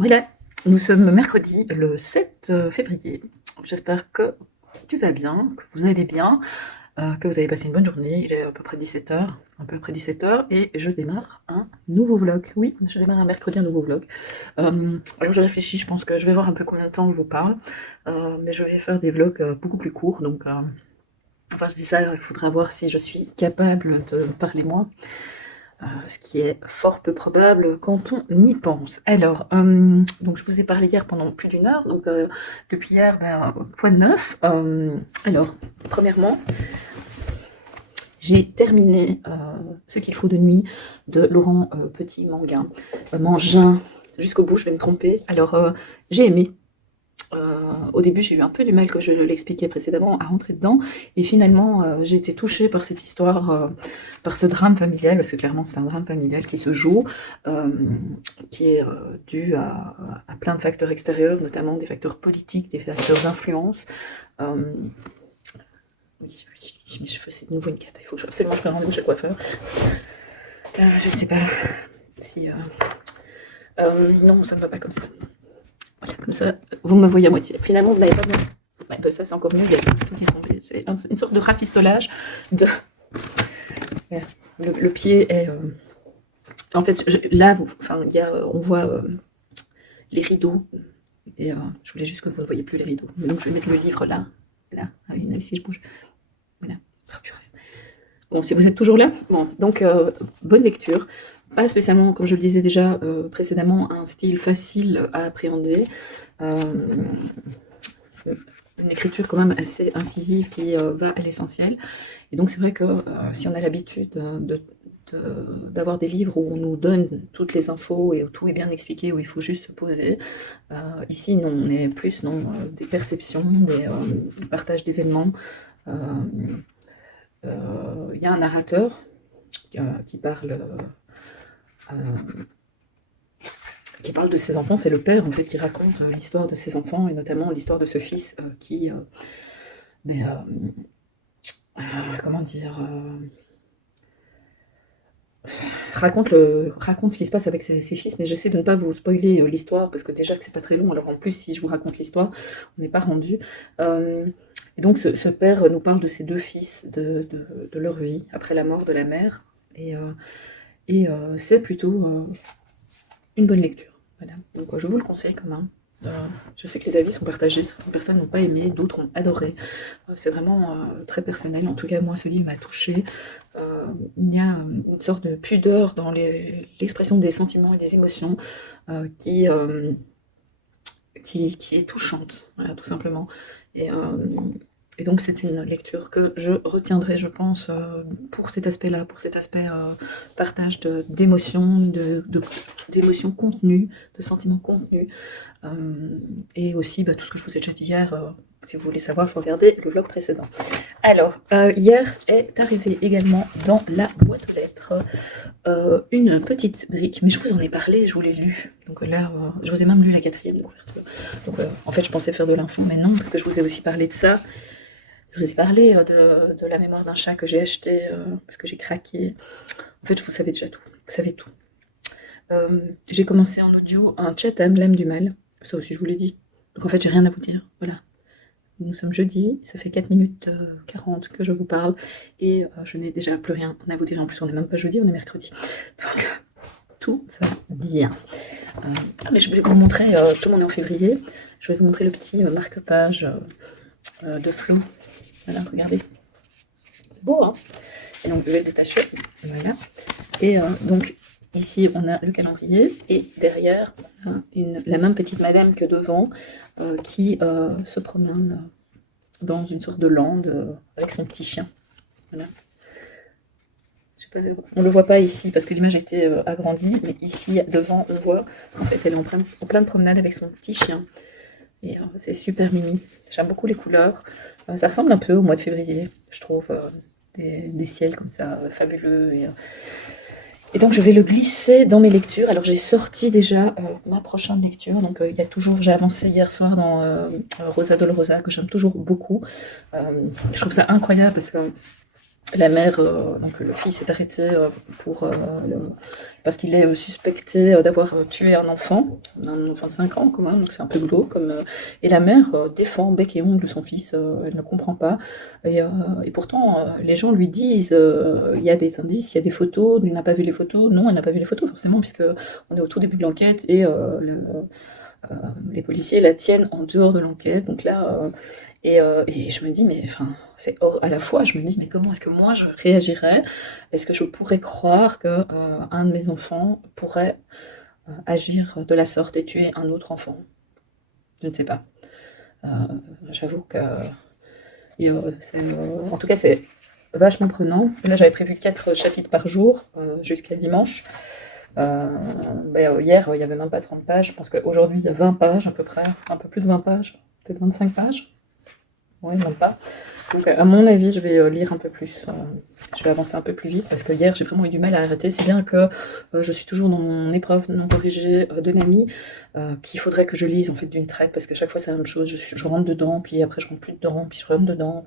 Voilà, nous sommes mercredi le 7 février. J'espère que tu vas bien, que vous allez bien, que vous avez passé une bonne journée. Il est à peu près 17h, un peu après 17h, et je démarre un nouveau vlog. Oui, je démarre un mercredi un nouveau vlog. Alors je réfléchis, je pense que je vais voir un peu combien de temps je vous parle, mais je vais faire des vlogs beaucoup plus courts, donc enfin je dis ça, il faudra voir si je suis capable de parler moins. Ce qui est fort peu probable quand on y pense. Alors, donc je vous ai parlé hier pendant plus d'une heure, donc depuis hier, quoi de neuf. Alors, premièrement, j'ai terminé Ce qu'il faut de nuit de Laurent Petit-Mangin, Mangin, jusqu'au bout, je vais me tromper. Alors, j'ai aimé. Au début, j'ai eu un peu du mal, comme je l'expliquais précédemment, à rentrer dedans. Et finalement, j'ai été touchée par cette histoire, par ce drame familial, parce que clairement, c'est un drame familial qui se joue, euh, qui est dû à plein de facteurs extérieurs, notamment des facteurs politiques, des facteurs d'influence. Euh, oui, mes cheveux, c'est de nouveau une cata. Il faut absolument que je prenne rendez-vous chez le coiffeur. Je ne sais pas si... non, ça ne va pas comme ça. Voilà, comme ça, vous me voyez à moitié. Finalement, vous n'avez pas besoin. Ouais, ça, c'est encore mieux. Il y a tout qui est tombé. C'est une sorte de rafistolage. De... Le pied est. En fait, là, enfin, on voit les rideaux. Et je voulais juste que vous ne voyez plus les rideaux. Donc, je vais mettre le livre là. Là. Ah oui, si je bouge. Voilà. Bon, si vous êtes toujours là, bon, donc bonne lecture. Pas spécialement, comme je le disais déjà précédemment, un style facile à appréhender. Euh, une écriture quand même assez incisive qui va à l'essentiel. Et donc c'est vrai que si on a l'habitude d'avoir des livres où on nous donne toutes les infos et où tout est bien expliqué, où il faut juste se poser, ici non, on est plus des perceptions, des partages d'événements. Il y a un narrateur qui parle de ses enfants, c'est le père en fait qui raconte l'histoire de ses enfants et notamment l'histoire de ce fils qui, comment dire, raconte ce qui se passe avec ses fils, mais j'essaie de ne pas vous spoiler l'histoire parce que déjà que c'est pas très long, alors en plus si je vous raconte l'histoire, on n'est pas rendu. Et donc ce père nous parle de ses deux fils, de leur vie après la mort de la mère, et c'est plutôt une bonne lecture. Voilà. Donc je vous le conseille quand même. Je sais que les avis sont partagés, certaines personnes n'ont pas aimé, d'autres ont adoré. C'est vraiment très personnel. En tout cas, moi, ce livre m'a touchée. Il y a une sorte de pudeur dans l'expression des sentiments et des émotions qui est touchante, voilà, tout simplement. Et, euh, et donc c'est une lecture que je retiendrai, je pense, pour cet aspect-là, pour cet aspect partage d'émotions, d'émotions contenues, de sentiments contenus. Et aussi tout ce que je vous ai déjà dit hier, si vous voulez savoir, il faut regarder le vlog précédent. Alors, hier est arrivé également dans la boîte aux lettres une petite brique, mais je vous en ai parlé, je vous l'ai lu. Donc là, je vous ai même lu la 4e de couverture. Donc en fait, je pensais faire de l'info, mais non, parce que je vous ai aussi parlé de ça. Je vous ai parlé de la mémoire d'un chat que j'ai acheté parce que j'ai craqué. En fait, vous savez déjà tout. Vous savez tout. J'ai commencé en audio un chat âme, l'âme du mal. Ça aussi, je vous l'ai dit. Donc en fait, j'ai rien à vous dire. Voilà. Nous sommes jeudi, ça fait 4 minutes 40 que je vous parle et je n'ai déjà plus rien à vous dire. En plus, on n'est même pas jeudi, on est mercredi. Donc, tout va bien. Mais je voulais vous montrer, comme on est en février, je vais vous montrer le petit marque-page de Flo. Voilà, regardez. C'est beau, hein? Et donc, je vais le détacher. Voilà. Et donc, ici, on a le calendrier et derrière, on a la même petite madame que devant qui se promène dans une sorte de lande avec son petit chien. Voilà. Je sais pas, on ne le voit pas ici parce que l'image a été agrandie, mais ici, devant, on voit, en fait, elle est en pleine promenade avec son petit chien. Et c'est super mimi. J'aime beaucoup les couleurs. Ça ressemble un peu au mois de février, je trouve. Des ciels comme ça, fabuleux. Et donc je vais le glisser dans mes lectures. Alors j'ai sorti déjà ma prochaine lecture. Donc il y a toujours, j'ai avancé hier soir dans Rosa Dolorosa que j'aime toujours beaucoup. Je trouve ça incroyable parce que la mère, donc le fils est arrêté pour, parce qu'il est suspecté d'avoir tué un enfant de 5 ans quand même, donc c'est un peu glauque. Et la mère défend bec et ongle son fils, elle ne comprend pas. Et pourtant, les gens lui disent, il y a des indices, il y a des photos, il n'a pas vu les photos. Non, elle n'a pas vu les photos forcément, puisque on est au tout début de l'enquête et les policiers la tiennent en dehors de l'enquête. Donc là, et je me dis, mais enfin, à la fois, je me dis, mais comment est-ce que moi je réagirais? Est-ce que je pourrais croire que un de mes enfants pourrait agir de la sorte et tuer un autre enfant? Je ne sais pas. Euh, J'avoue que, en tout cas, c'est vachement prenant. Là, j'avais prévu 4 chapitres par jour jusqu'à dimanche. Hier, il n'y avait même pas 30 pages. Je pense qu'aujourd'hui, il y a 20 pages à peu près, un peu plus de 20 pages, peut-être 25 pages. Oui, même pas. Donc, à mon avis, je vais lire un peu plus. Je vais avancer un peu plus vite parce que hier, j'ai vraiment eu du mal à arrêter. C'est bien que je suis toujours dans mon épreuve non corrigée de Nami, qu'il faudrait que je lise en fait d'une traite parce qu'à chaque fois, c'est la même chose. Je rentre dedans, puis après, je rentre plus dedans, puis je rentre dedans.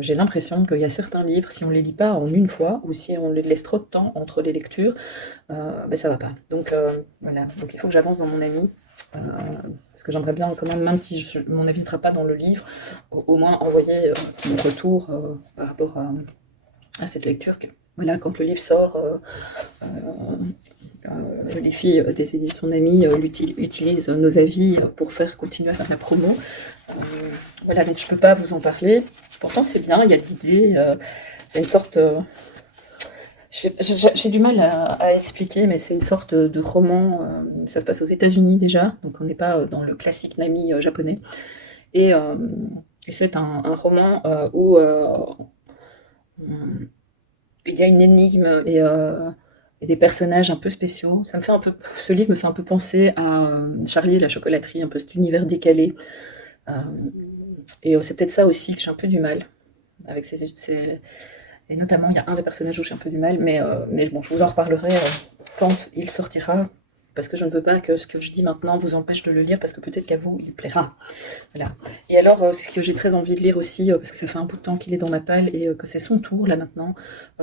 J'ai l'impression qu'il y a certains livres, si on les lit pas en une fois ou si on les laisse trop de temps entre les lectures, ça va pas. Donc voilà. Donc il faut que j'avance dans mon ami. Parce que j'aimerais bien quand même si mon avis ne sera pas dans le livre, au moins envoyer mon retour par rapport à cette lecture. Voilà, quand le livre sort, les filles des éditions Nami utilisent nos avis pour continuer à faire la promo. Voilà, donc je peux pas vous en parler. Pourtant c'est bien, il y a de l'idée, c'est une sorte... J'ai du mal à expliquer, mais c'est une sorte de roman. Ça se passe aux États-Unis déjà, donc on n'est pas dans le classique Nami japonais. Et, euh, et c'est un roman où il y a une énigme et des personnages un peu spéciaux. Ce livre me fait un peu penser à Charlie et la chocolaterie, un peu cet univers décalé. Euh, c'est peut-être ça aussi que j'ai un peu du mal avec et notamment, il y a un des personnages où j'ai un peu du mal, mais bon, je vous en reparlerai quand il sortira, parce que je ne veux pas que ce que je dis maintenant vous empêche de le lire, parce que peut-être qu'à vous, il plaira. Voilà. Et alors, ce que j'ai très envie de lire aussi, parce que ça fait un bout de temps qu'il est dans ma palle, et que c'est son tour, là, maintenant,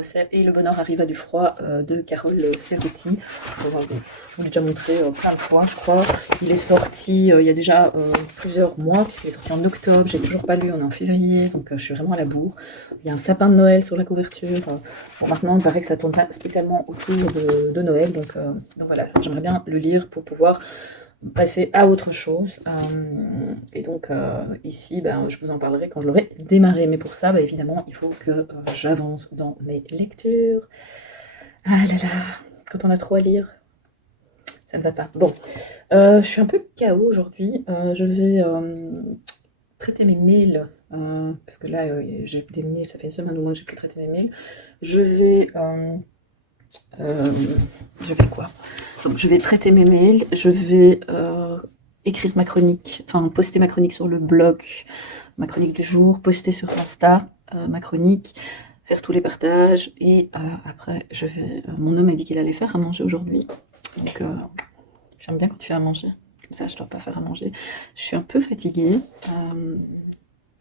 c'est Et le bonheur arrive à du froid, de Carole Serruti. Je vous l'ai déjà montré plein de fois, je crois. Il est sorti il y a déjà plusieurs mois, puisqu'il est sorti en octobre, j'ai toujours pas lu, on est en février, donc je suis vraiment à la bourre. Il y a un sapin de Noël sur la couverture. Bon, maintenant, il paraît que ça tourne pas spécialement autour de Noël, donc voilà, j'aimerais bien le lire pour pouvoir passer à autre chose. Et donc ici, je vous en parlerai quand je l'aurai démarré. Mais pour ça, évidemment, il faut que j'avance dans mes lectures. Ah là là, quand on a trop à lire, ça ne va pas. Bon, je suis un peu KO aujourd'hui. Je vais traiter mes mails. Parce que là, j'ai des mails, ça fait une semaine ou moins que j'ai plus traité mes mails. Je vais quoi? Donc, je vais traiter mes mails, je vais écrire ma chronique, enfin poster ma chronique sur le blog, ma chronique du jour, poster sur Insta ma chronique, faire tous les partages et après mon homme m'a dit qu'il allait faire à manger aujourd'hui, donc j'aime bien quand il fait à manger, comme ça je dois pas faire à manger. Je suis un peu fatiguée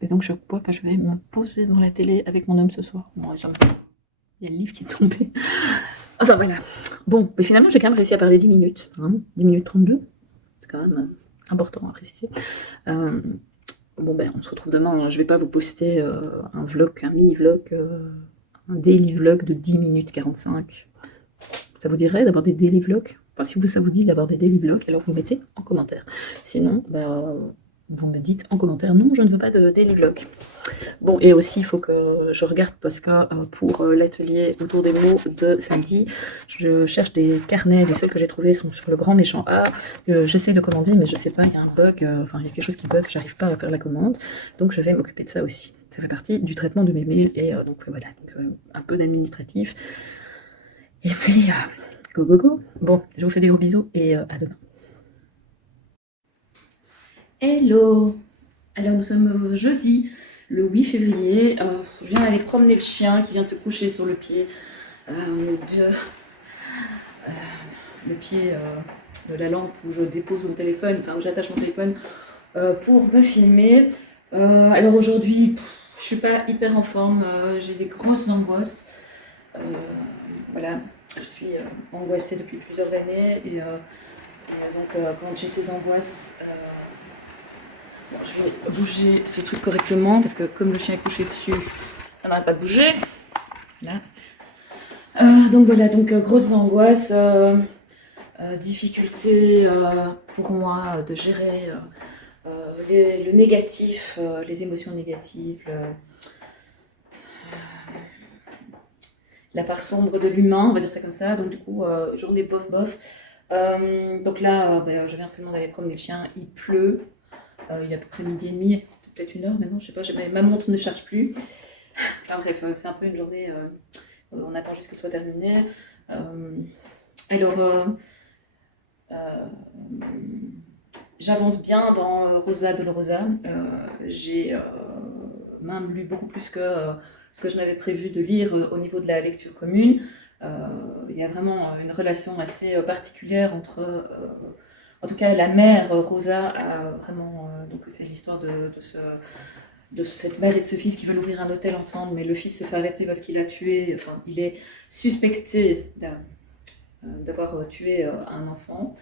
et donc je crois que je vais me poser devant la télé avec mon homme ce soir. Bon, il y a le livre qui est tombé. Enfin voilà. Bon, mais finalement, j'ai quand même réussi à parler 10 minutes. 10 minutes 32. C'est quand même important à préciser. On se retrouve demain. Je vais pas vous poster un vlog, un mini-vlog, un daily vlog de 10 minutes 45. Ça vous dirait d'avoir des daily vlogs? Enfin, si ça vous dit d'avoir des daily vlogs, alors vous mettez en commentaire. Sinon, vous me dites en commentaire, non, je ne veux pas de daily vlog. Bon, et aussi, il faut que je regarde parce que pour l'atelier autour des mots de samedi, je cherche des carnets. Les seuls que j'ai trouvés sont sur le grand méchant A. J'essaie de commander, mais je sais pas, il y a un bug, il y a quelque chose qui bug, j'arrive pas à faire la commande. Donc, je vais m'occuper de ça aussi. Ça fait partie du traitement de mes mails et voilà, un peu d'administratif. Et puis, go go go. Bon, je vous fais des gros bisous et à demain. Hello! Alors, nous sommes jeudi. Le 8 février, je viens aller promener le chien qui vient de se coucher sur le pied de la lampe où je dépose mon téléphone, enfin où j'attache mon téléphone pour me filmer. Alors aujourd'hui, je suis pas hyper en forme, j'ai des grosses angoisses. Euh, voilà, je suis angoissée depuis plusieurs années et donc quand j'ai ces angoisses, bon, je vais bouger ce truc correctement parce que comme le chien est couché dessus, on n'arrête pas de bouger. Là. Donc voilà, donc grosses angoisses, difficulté pour moi de gérer le négatif, les émotions négatives, la part sombre de l'humain, on va dire ça comme ça. Donc du coup, journée bof bof. Donc là, je viens seulement d'aller promener le chien, il pleut, il est à peu près midi et demi, peut-être 1 heure maintenant, je sais pas, ma montre ne charge plus. Enfin bref, c'est un peu une journée, on attend juste qu'elle soit terminée. Alors, j'avance bien dans Rosa Dolorosa. J'ai même lu beaucoup plus que ce que je n'avais prévu de lire au niveau de la lecture commune. Il y a vraiment une relation assez particulière entre, en tout cas, la mère Rosa a vraiment. Donc, c'est l'histoire de cette mère et de ce fils qui veulent ouvrir un hôtel ensemble, mais le fils se fait arrêter parce qu'il a tué. Enfin, il est suspecté d'avoir tué un enfant.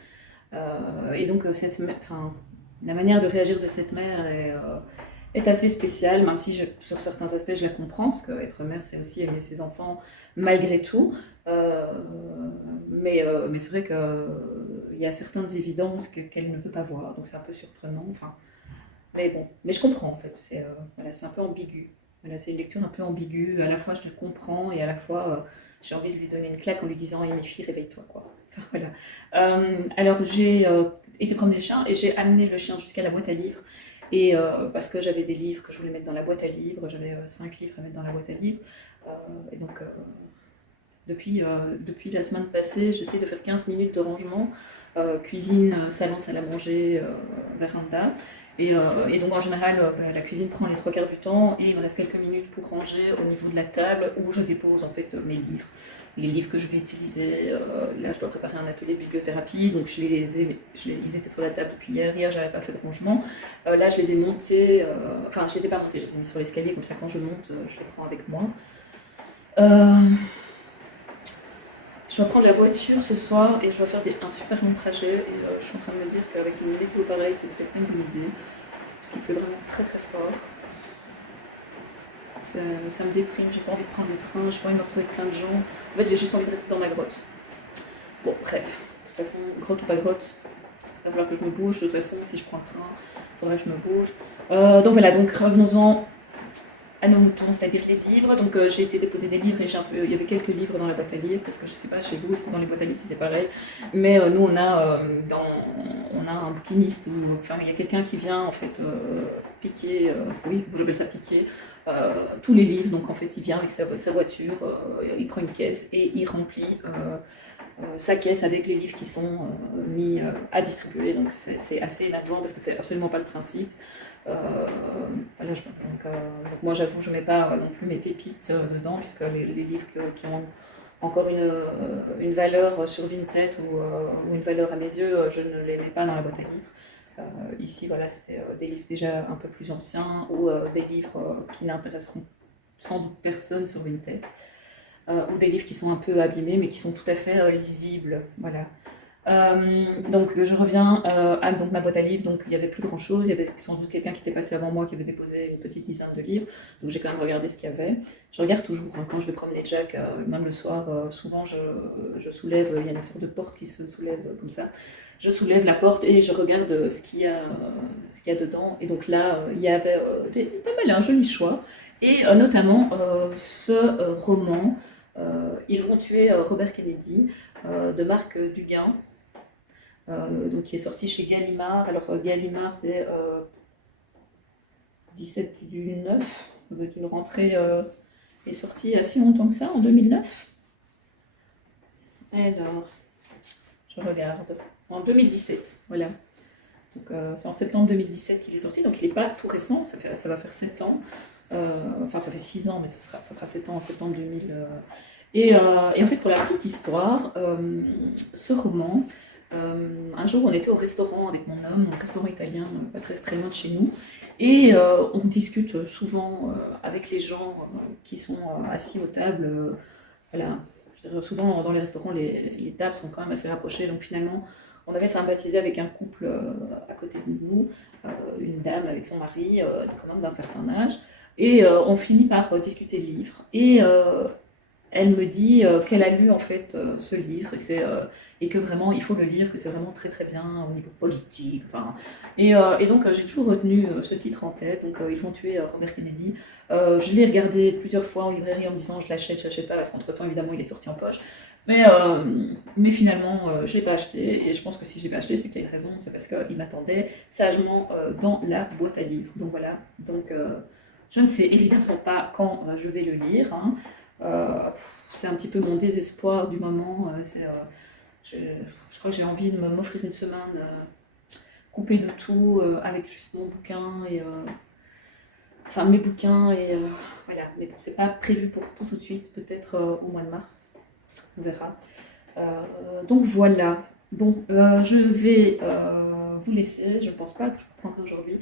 Et donc, la manière de réagir de cette mère est assez spéciale, même si sur certains aspects je la comprends, parce qu'être mère c'est aussi aimer ses enfants malgré tout. Mais c'est vrai qu'il y a certaines évidences qu'elle ne veut pas voir, donc c'est un peu surprenant. Enfin, mais bon, mais je comprends en fait, voilà, c'est un peu ambigu. Voilà, c'est une lecture un peu ambiguë, à la fois je le comprends et à la fois j'ai envie de lui donner une claque en lui disant «Eh, mes filles, réveille-toi quoi». Enfin, voilà. Alors j'ai été promener le chien et j'ai amené le chien jusqu'à la boîte à livres. Et parce que j'avais des livres que je voulais mettre dans la boîte à livres, j'avais 5 livres à mettre dans la boîte à livres. Et donc depuis la semaine passée, j'essaie de faire 15 minutes de rangement, cuisine, salon, salle à manger, véranda. Et donc en général, la cuisine prend les 3 quarts du temps et il me reste quelques minutes pour ranger au niveau de la table où je dépose en fait mes livres. Les livres que je vais utiliser, là je dois préparer un atelier de bibliothérapie, donc ils étaient sur la table depuis hier, j'avais pas fait de rangement. Là je les ai montés, enfin je les ai pas montés, je les ai mis sur l'escalier, comme ça quand je monte, je les prends avec moi. Je dois prendre la voiture ce soir et je dois faire un super long trajet. Et je suis en train de me dire qu'avec une météo pareille, c'est peut-être pas une bonne idée. Parce qu'il pleut vraiment très très fort. Ça me déprime, j'ai pas envie de prendre le train, j'ai pas envie de me retrouver avec plein de gens. En fait, j'ai juste envie de rester dans ma grotte. Bon, bref. De toute façon, grotte ou pas grotte, il va falloir que je me bouge. De toute façon, si je prends le train, il faudrait que je me bouge. Donc voilà, donc revenons-en à nos moutons, c'est-à-dire les livres. Donc j'ai été déposer des livres et il y avait quelques livres dans la boîte à livres, parce que je sais pas chez vous si dans les boîtes à livres si c'est pareil, mais nous on a un bouquiniste, enfin il y a quelqu'un qui vient en fait piquer, oui, j'appelle ça piquer, tous les livres. Donc en fait il vient avec sa voiture, il prend une caisse et il remplit sa caisse avec les livres qui sont mis à distribuer. Donc c'est assez énervant parce que c'est absolument pas le principe. Voilà, donc moi j'avoue je mets pas non plus mes pépites dedans, puisque les livres qui ont encore une valeur sur Vinted ou une valeur à mes yeux, je ne les mets pas dans la boîte à livres. Ici voilà, c'est des livres déjà un peu plus anciens ou des livres qui n'intéresseront sans doute personne sur Vinted, ou des livres qui sont un peu abîmés mais qui sont tout à fait lisibles. Voilà. Donc je reviens à donc, ma boîte à livres, donc il n'y avait plus grand chose, il y avait sans doute quelqu'un qui était passé avant moi qui avait déposé une petite dizaine de livres, donc j'ai quand même regardé ce qu'il y avait. Je regarde toujours, hein, quand je vais promener Jack, même le soir, souvent je soulève, il y a une sorte de porte qui se soulève comme ça, je soulève la porte et je regarde ce qu'il y a dedans, et donc là il y avait pas mal, un joli choix, et notamment ce roman, Ils vont tuer Robert Kennedy, de Marc Duguin. Donc qui est sorti chez Gallimard. Alors Gallimard c'est 17 du 9, ça doit être une rentrée, est sortie il y a si longtemps que ça, en 2009. Alors, je regarde, en 2017, voilà. Donc c'est en septembre 2017 qu'il est sorti, donc il n'est pas tout récent, ça va faire 7 ans. Enfin ça fait 6 ans, mais ça fera 7 ans en septembre 2000. Et en fait, pour la petite histoire, ce roman Un jour, on était au restaurant avec mon homme, un restaurant italien, pas très, très loin de chez nous, et on discute souvent avec les gens qui sont assis aux tables. Voilà, je dirais souvent dans les restaurants, les tables sont quand même assez rapprochées, donc finalement, on avait sympathisé avec un couple à côté de nous, une dame avec son mari, quand même d'un certain âge, et on finit par discuter de livres. Et elle me dit qu'elle a lu en fait ce livre et que vraiment il faut le lire, que c'est vraiment très très bien au niveau politique. Enfin, et donc j'ai toujours retenu ce titre en tête. Donc ils vont tuer Robert Kennedy. Je l'ai regardé plusieurs fois en librairie en me disant je l'achète pas parce qu'entre temps évidemment il est sorti en poche. Mais finalement je l'ai pas acheté et je pense que si je l'ai pas acheté c'est qu'il y a une raison, c'est parce qu'il m'attendait sagement dans la boîte à livres. Donc voilà. Donc je ne sais évidemment pas quand je vais le lire. Hein. C'est un petit peu mon désespoir du moment. Je crois que j'ai envie de m'offrir une semaine coupée de tout avec juste mon bouquin et enfin mes bouquins et voilà. Mais bon, c'est pas prévu pour tout de suite, peut-être au mois de mars. On verra. Donc voilà. Bon, je vais vous laisser. Je ne pense pas que je reprendrai aujourd'hui.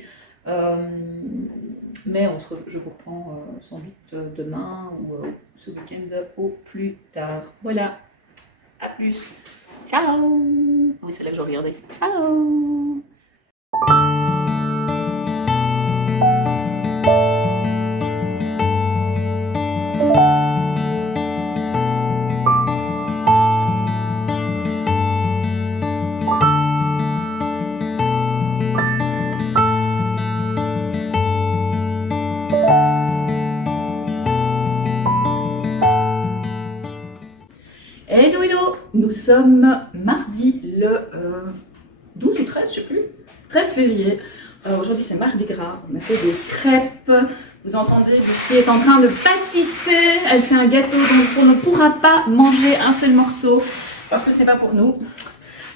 Mais je vous reprends sans doute demain ou ce week-end au plus tard. Voilà, à plus. Ciao. Oui, c'est là que je regardais. Ciao. Hello, hello. Nous sommes mardi le 12 ou 13, je sais plus. 13 février. Aujourd'hui, c'est Mardi Gras. On a fait des crêpes. Vous entendez, Lucie est en train de pâtisser. Elle fait un gâteau dont on ne pourra pas manger un seul morceau parce que ce n'est pas pour nous.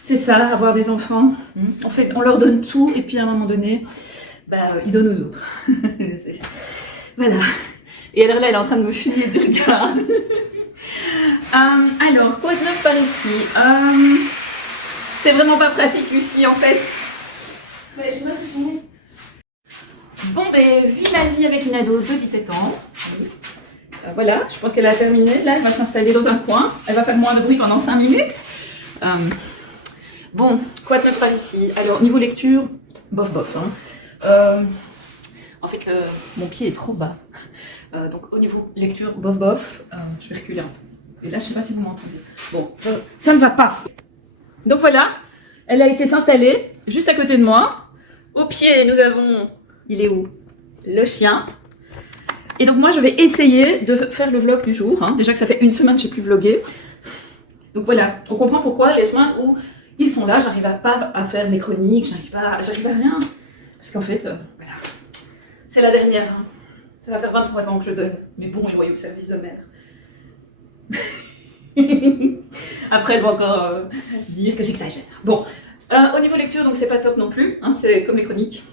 C'est ça, avoir des enfants. En fait, on leur donne tout et puis à un moment donné, ils donnent aux autres. Voilà. Et alors là, elle est en train de me fusiller du regard. Alors, quoi de neuf par ici? C'est vraiment pas pratique, Lucie, en fait. Mais je me souviens. Bon, vis ma vie avec une ado de 17 ans. Voilà, je pense qu'elle a terminé. Là, elle va s'installer dans un coin. Elle va faire moins de bruit pendant 5 minutes. Bon, quoi de neuf par ici? Alors, niveau lecture, bof. Hein. En fait, mon pied est trop bas. Donc, au niveau lecture, bof. Je vais reculer un peu. Et là, je sais pas si vous m'entendez. Bon, ça ne va pas. Donc voilà, elle a été s'installer juste à côté de moi. Au pied, nous avons... Il est où? Le chien. Et donc moi, je vais essayer de faire le vlog du jour. Hein. Déjà que ça fait une semaine que je n'ai plus vlogué. Donc voilà, on comprend pourquoi les semaines où ils sont là, j'arrive pas à faire mes chroniques, j'arrive à rien. Parce qu'en fait, voilà, c'est la dernière. Hein. Ça va faire 23 ans que je donne mes bons et loyaux services de mère. Après, elle va encore dire que j'exagère. Bon, au niveau lecture, donc c'est pas top non plus. Hein, c'est comme les chroniques.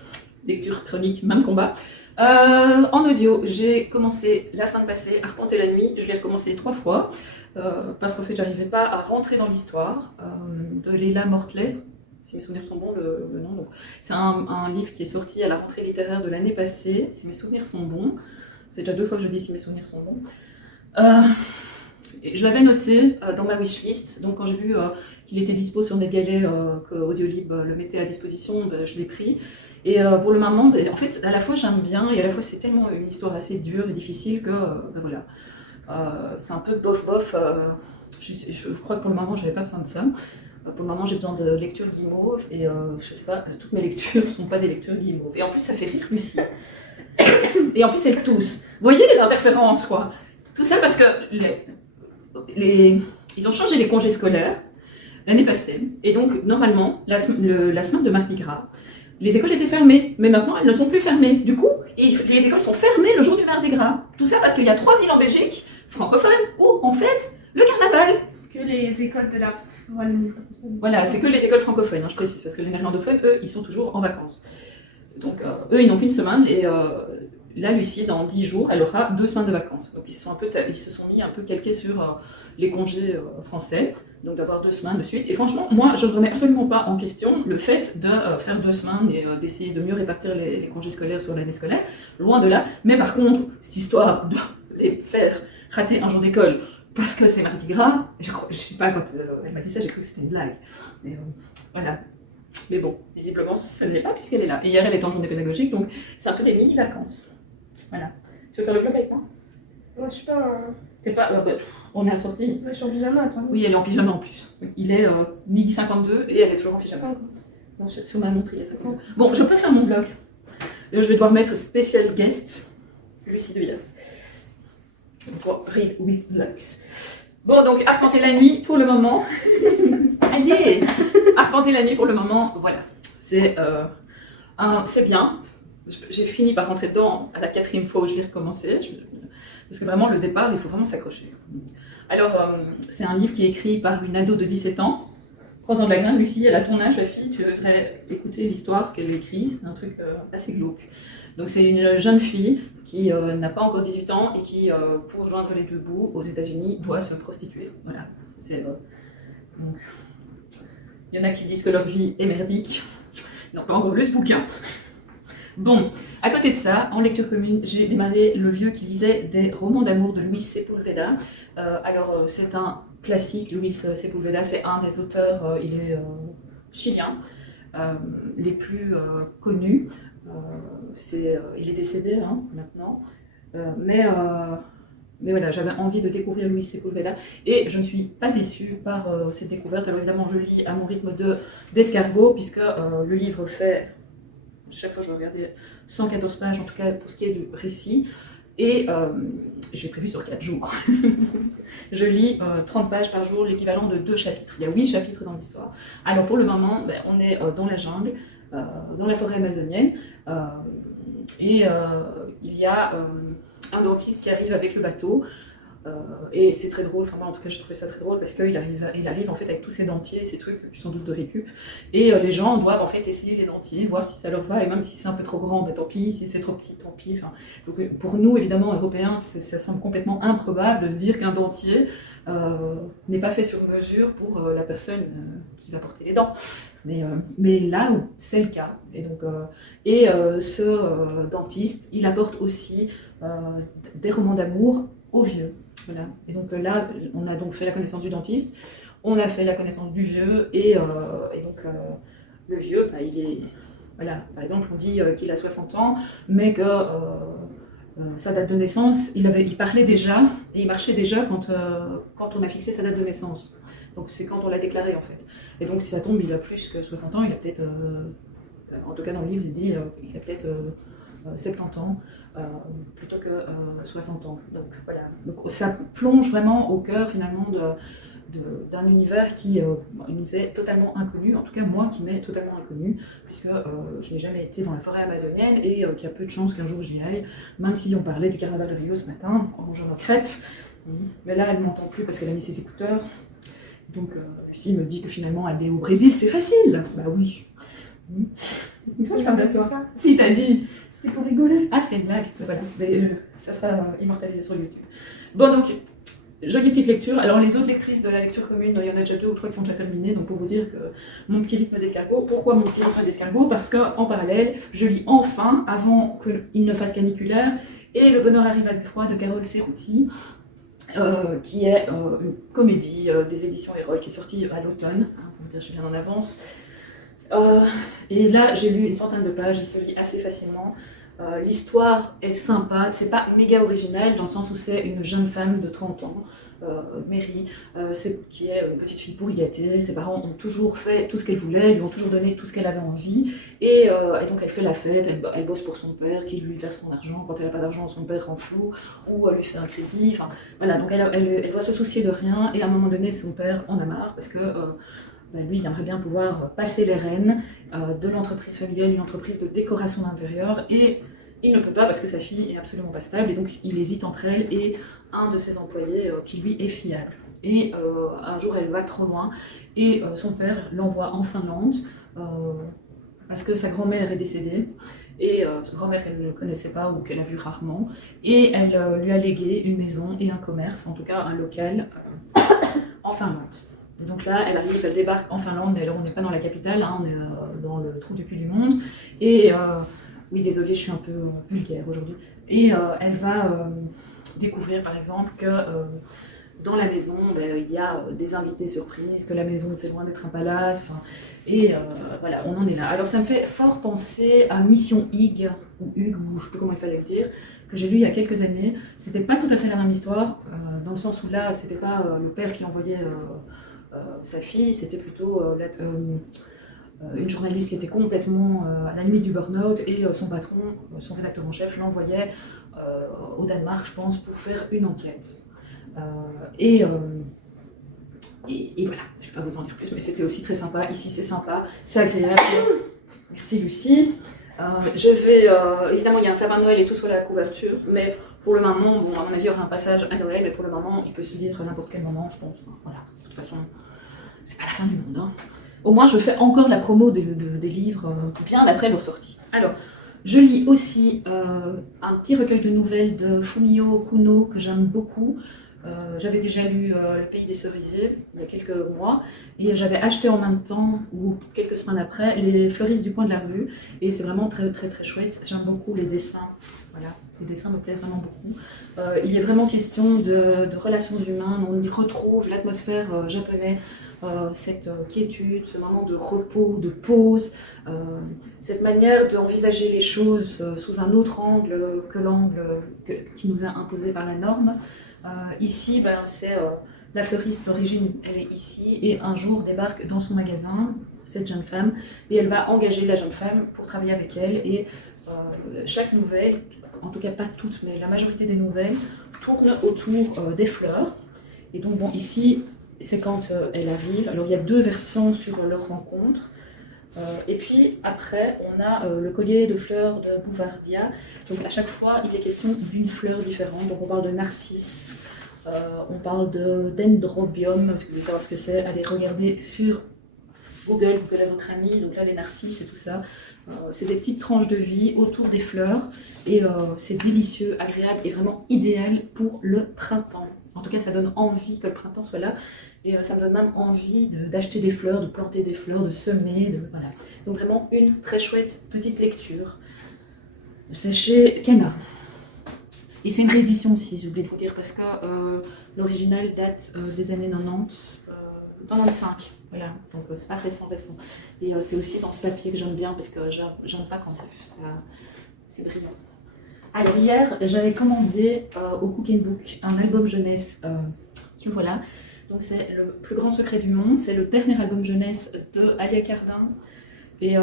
Lecture, chronique, même combat. En audio, j'ai commencé la semaine passée à Arpenter la nuit. Je l'ai recommencé 3 fois. Parce qu'en fait, j'arrivais pas à rentrer dans l'histoire de Leila Mortley. Si mes souvenirs sont bons, le nom. C'est un livre qui est sorti à la rentrée littéraire de l'année passée. Si mes souvenirs sont bons. C'est déjà 2 fois que je dis si mes souvenirs sont bons. Je l'avais noté dans ma wishlist, donc quand j'ai vu qu'il était dispo sur NetGalley, que Audiolib le mettait à disposition, je l'ai pris. Et pour le moment, en fait, à la fois j'aime bien et à la fois c'est tellement une histoire assez dure et difficile que voilà, c'est un peu bof. Je crois que pour le moment, j'avais pas besoin de ça. Pour le moment, j'ai besoin de lecture guimauve et je sais pas, toutes mes lectures sont pas des lectures guimauves. Et en plus, ça fait rire Lucie. Et en plus, elles toussent. Vous voyez les interférences, quoi. Tout ça parce que ils ont changé les congés scolaires l'année passée. Et donc, normalement, la semaine de Mardi Gras, les écoles étaient fermées. Mais maintenant, elles ne sont plus fermées. Du coup, les écoles sont fermées le jour du Mardi Gras. Tout ça parce qu'il y a 3 villes en Belgique francophones où on fête le carnaval. Que les écoles de la Wallonie. Voilà, c'est que les écoles francophones, hein, je précise, parce que les néerlandophones, eux, ils sont toujours en vacances. Donc, eux, ils n'ont qu'une semaine et là, Lucie, dans 10 jours, elle aura 2 semaines de vacances. Donc ils se sont mis un peu calqués sur les congés français, donc d'avoir 2 semaines de suite. Et franchement, moi, je ne remets absolument pas en question le fait de faire 2 semaines et d'essayer de mieux répartir les congés scolaires sur l'année scolaire, loin de là. Mais par contre, cette histoire de les faire rater un jour d'école parce que c'est Mardi Gras, je sais pas, quand elle m'a dit ça, j'ai cru que c'était une blague. Et, voilà. Mais bon, visiblement, ça ne l'est pas puisqu'elle est là. Et hier, elle est en journée pédagogique, donc c'est un peu des mini-vacances. Voilà. Tu veux faire le vlog avec moi? Moi, je sais pas. T'es pas... on est assortis. Je suis en pyjama, toi. Oui, elle est en pyjama en plus. Il est midi 52 et elle est toujours en pyjama. 50. Non, sur ma montre, il y a 50. Bon, je peux faire mon vlog. Je vais devoir mettre spécial guest, Lucie de Villas. Pour Read with Lux. Bon, donc, arpenter la nuit pour le moment. Allez, arpenter la nuit pour le moment, voilà. C'est bien. J'ai fini par rentrer dedans à la 4e fois où je l'ai recommencé. Parce que vraiment, le départ, il faut vraiment s'accrocher. Alors, c'est un livre qui est écrit par une ado de 17 ans. 3 ans de la graine, Lucie, elle a ton âge, la fille, tu devrais écouter l'histoire qu'elle a écrite. C'est un truc assez glauque. Donc, c'est une jeune fille qui n'a pas encore 18 ans et qui, pour joindre les deux bouts aux États-Unis, doit se prostituer. Voilà. Donc, il y en a qui disent que leur vie est merdique. Ils n'ont pas encore lu ce bouquin. Bon, à côté de ça, en lecture commune, j'ai démarré Le Vieux qui lisait des romans d'amour de Luis Sepúlveda. C'est un classique, Luis Sepúlveda, c'est un des auteurs, il est chilien, les plus connus. Il est décédé maintenant, mais voilà, j'avais envie de découvrir Luis Sepúlveda et je ne suis pas déçue par cette découverte. Alors évidemment, je lis à mon rythme d'escargot, puisque le livre fait... Chaque fois, je regardais 114 pages, en tout cas pour ce qui est du récit. Et j'ai prévu sur 4 jours. Je lis 30 pages par jour, l'équivalent de 2 chapitres. Il y a 8 chapitres dans l'histoire. Alors pour le moment, on est dans la jungle, dans la forêt amazonienne. Il y a un dentiste qui arrive avec le bateau. Et c'est très drôle, enfin moi en tout cas je trouvais ça très drôle parce qu'il arrive en fait avec tous ses dentiers, ces trucs sans doute de récup, et les gens doivent en fait essayer les dentiers, voir si ça leur va, et même si c'est un peu trop grand, tant pis, si c'est trop petit, tant pis. Enfin, donc, pour nous évidemment Européens, ça semble complètement improbable de se dire qu'un dentier n'est pas fait sur mesure pour la personne qui va porter les dents. Mais là, c'est le cas. Et donc, ce dentiste, il apporte aussi des romans d'amour aux vieux. Voilà. Et donc là, on a donc fait la connaissance du dentiste, on a fait la connaissance du vieux, et donc le vieux, il est... Voilà, par exemple, on dit qu'il a 60 ans, mais que sa date de naissance, il parlait déjà, et il marchait déjà quand on a fixé sa date de naissance. Donc c'est quand on l'a déclaré en fait. Et donc si ça tombe, il a plus que 60 ans, il a peut-être, en tout cas dans le livre, il dit qu'il a peut-être 70 ans. Plutôt que 60 ans. Donc voilà, donc, ça plonge vraiment au cœur finalement d'un univers qui nous est totalement inconnu, en tout cas moi qui m'est totalement inconnu, puisque je n'ai jamais été dans la forêt amazonienne et qu'il y a peu de chances qu'un jour j'y aille, même si on parlait du carnaval de Rio ce matin en mangeant nos crêpes. Mais là elle ne m'entend plus parce qu'elle a mis ses écouteurs. Donc Lucie me dit que finalement aller au Brésil c'est facile. Bah oui. Toi je parle de toi. Si t'as dit. C'était pour rigoler. Ah, c'était une blague. Voilà. Ça sera immortalisé sur YouTube. Bon, donc, jolie petite lecture. Alors, les autres lectrices de la lecture commune, il y en a déjà 2 ou 3 qui ont déjà terminé. Donc, pour vous dire que mon petit rythme d'escargot. Pourquoi mon petit rythme d'escargot? Parce qu'en parallèle, je lis enfin, avant qu'il ne fasse caniculaire, Et Le bonheur arrive à du froid de Carole Cerruti, qui est une comédie des éditions Erol, qui est sortie à l'automne. Pour vous dire, je suis bien en avance. Et là, j'ai lu une centaine de pages, il se lit assez facilement. L'histoire est sympa, c'est pas méga original dans le sens où c'est une jeune femme de 30 ans, Mary, qui est une petite fille pourri gâtée. Ses parents ont toujours fait tout ce qu'elle voulait, lui ont toujours donné tout ce qu'elle avait envie, et donc elle fait la fête, elle bosse pour son père qui lui verse son argent. Quand elle n'a pas d'argent, son père rend flou ou lui fait un crédit. Enfin voilà, donc elle doit se soucier de rien, et à un moment donné, son père en a marre parce que lui, il aimerait bien pouvoir passer les rênes de l'entreprise familiale, une entreprise de décoration d'intérieur, et il ne peut pas parce que sa fille est absolument pas stable, et donc il hésite entre elle et un de ses employés qui lui est fiable. Et un jour, elle va trop loin, et son père l'envoie en Finlande parce que sa grand-mère est décédée, et grand-mère qu'elle ne connaissait pas ou qu'elle a vu rarement, et elle lui a légué une maison et un commerce, en tout cas un local en Finlande. Et donc là, elle arrive, elle débarque en Finlande, mais alors on n'est pas dans la capitale, hein, on est dans le trou du cul du monde, et oui, désolée, je suis un peu vulgaire aujourd'hui, et elle va découvrir par exemple que dans la maison, il y a des invités surprises, que la maison c'est loin d'être un palace, et voilà, on en est là. Alors ça me fait fort penser à Mission Hig, ou Hug, ou je ne sais plus comment il fallait le dire, que j'ai lu il y a quelques années. C'était pas tout à fait la même histoire, dans le sens où là, c'était pas le père qui envoyait sa fille, c'était plutôt une journaliste qui était complètement à la limite du burn-out, et son patron, son rédacteur en chef, l'envoyait au Danemark, je pense, pour faire une enquête. Et voilà, je ne vais pas vous en dire plus, mais c'était aussi très sympa. Ici, c'est sympa, c'est agréable. Merci Lucie. Évidemment, il y a un sapin de Noël et tout sur la couverture, mais pour le moment, bon, à mon avis, il y aura un passage à Noël, mais pour le moment, il peut se lire à n'importe quel moment, je pense. Voilà, de toute façon, c'est pas la fin du monde. Hein. Au moins, je fais encore la promo des livres bien après leur sortie. Alors, je lis aussi un petit recueil de nouvelles de Fumio Kuno que j'aime beaucoup. J'avais déjà lu Le Pays des Cerisiers il y a quelques mois, et j'avais acheté en même temps, ou quelques semaines après, Les Fleuristes du coin de la rue, et c'est vraiment très très très chouette. J'aime beaucoup les dessins, voilà, les dessins me plaisent vraiment beaucoup. Il est vraiment question de relations humaines, on y retrouve l'atmosphère japonaise, cette quiétude, ce moment de repos, de pause, cette manière d'envisager les choses sous un autre angle que l'angle qui nous est imposé par la norme. Ici, c'est la fleuriste d'origine, elle est ici, et un jour débarque dans son magasin cette jeune femme, et elle va engager la jeune femme pour travailler avec elle, et chaque nouvelle, en tout cas pas toutes, mais la majorité des nouvelles, tourne autour des fleurs. Et donc bon, ici, c'est quand elle arrive. Alors il y a deux versions sur leur rencontre. Et puis après, on a le collier de fleurs de Bouvardia. Donc à chaque fois, il est question d'une fleur différente. Donc on parle de narcisse, on parle de dendrobium. Si vous voulez savoir ce que c'est, allez regarder sur Google à votre ami. Donc là, les narcisses et tout ça. C'est des petites tranches de vie autour des fleurs. Et c'est délicieux, agréable et vraiment idéal pour le printemps. En tout cas, ça donne envie que le printemps soit là. Et ça me donne même envie d'acheter des fleurs, de planter des fleurs, de semer, voilà. Donc vraiment une très chouette petite lecture. C'est chez Kana. Et c'est une réédition aussi, j'ai oublié de vous dire, parce que l'original date des années 90, 95. Voilà, donc c'est pas récent. Et c'est aussi dans ce papier que j'aime bien, parce que j'aime pas quand c'est brillant. Alors hier, j'avais commandé au Cook & Book un album jeunesse que voilà. Donc c'est Le plus grand secret du monde, c'est le dernier album jeunesse de Alia Cardin. Et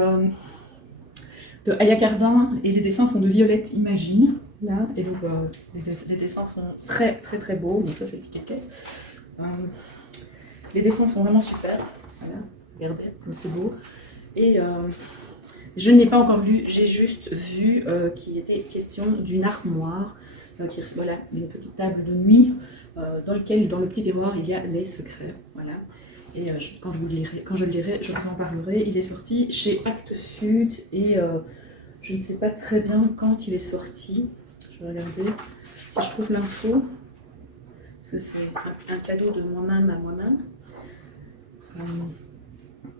les dessins sont de Violette Imagine, là. Et donc les dessins sont très très très beaux. Donc ça c'est le ticket de caisse. Les dessins sont vraiment super. Voilà, regardez, c'est beau. Et je n'ai pas encore lu, j'ai juste vu qu'il était question d'une armoire, voilà, une petite table de nuit. Dans le petit tiroir, il y a les secrets. Voilà. Et quand je le lirai, je vous en parlerai. Il est sorti chez Actes Sud et je ne sais pas très bien quand il est sorti. Je vais regarder si je trouve l'info. Parce que c'est un cadeau de moi-même à moi-même.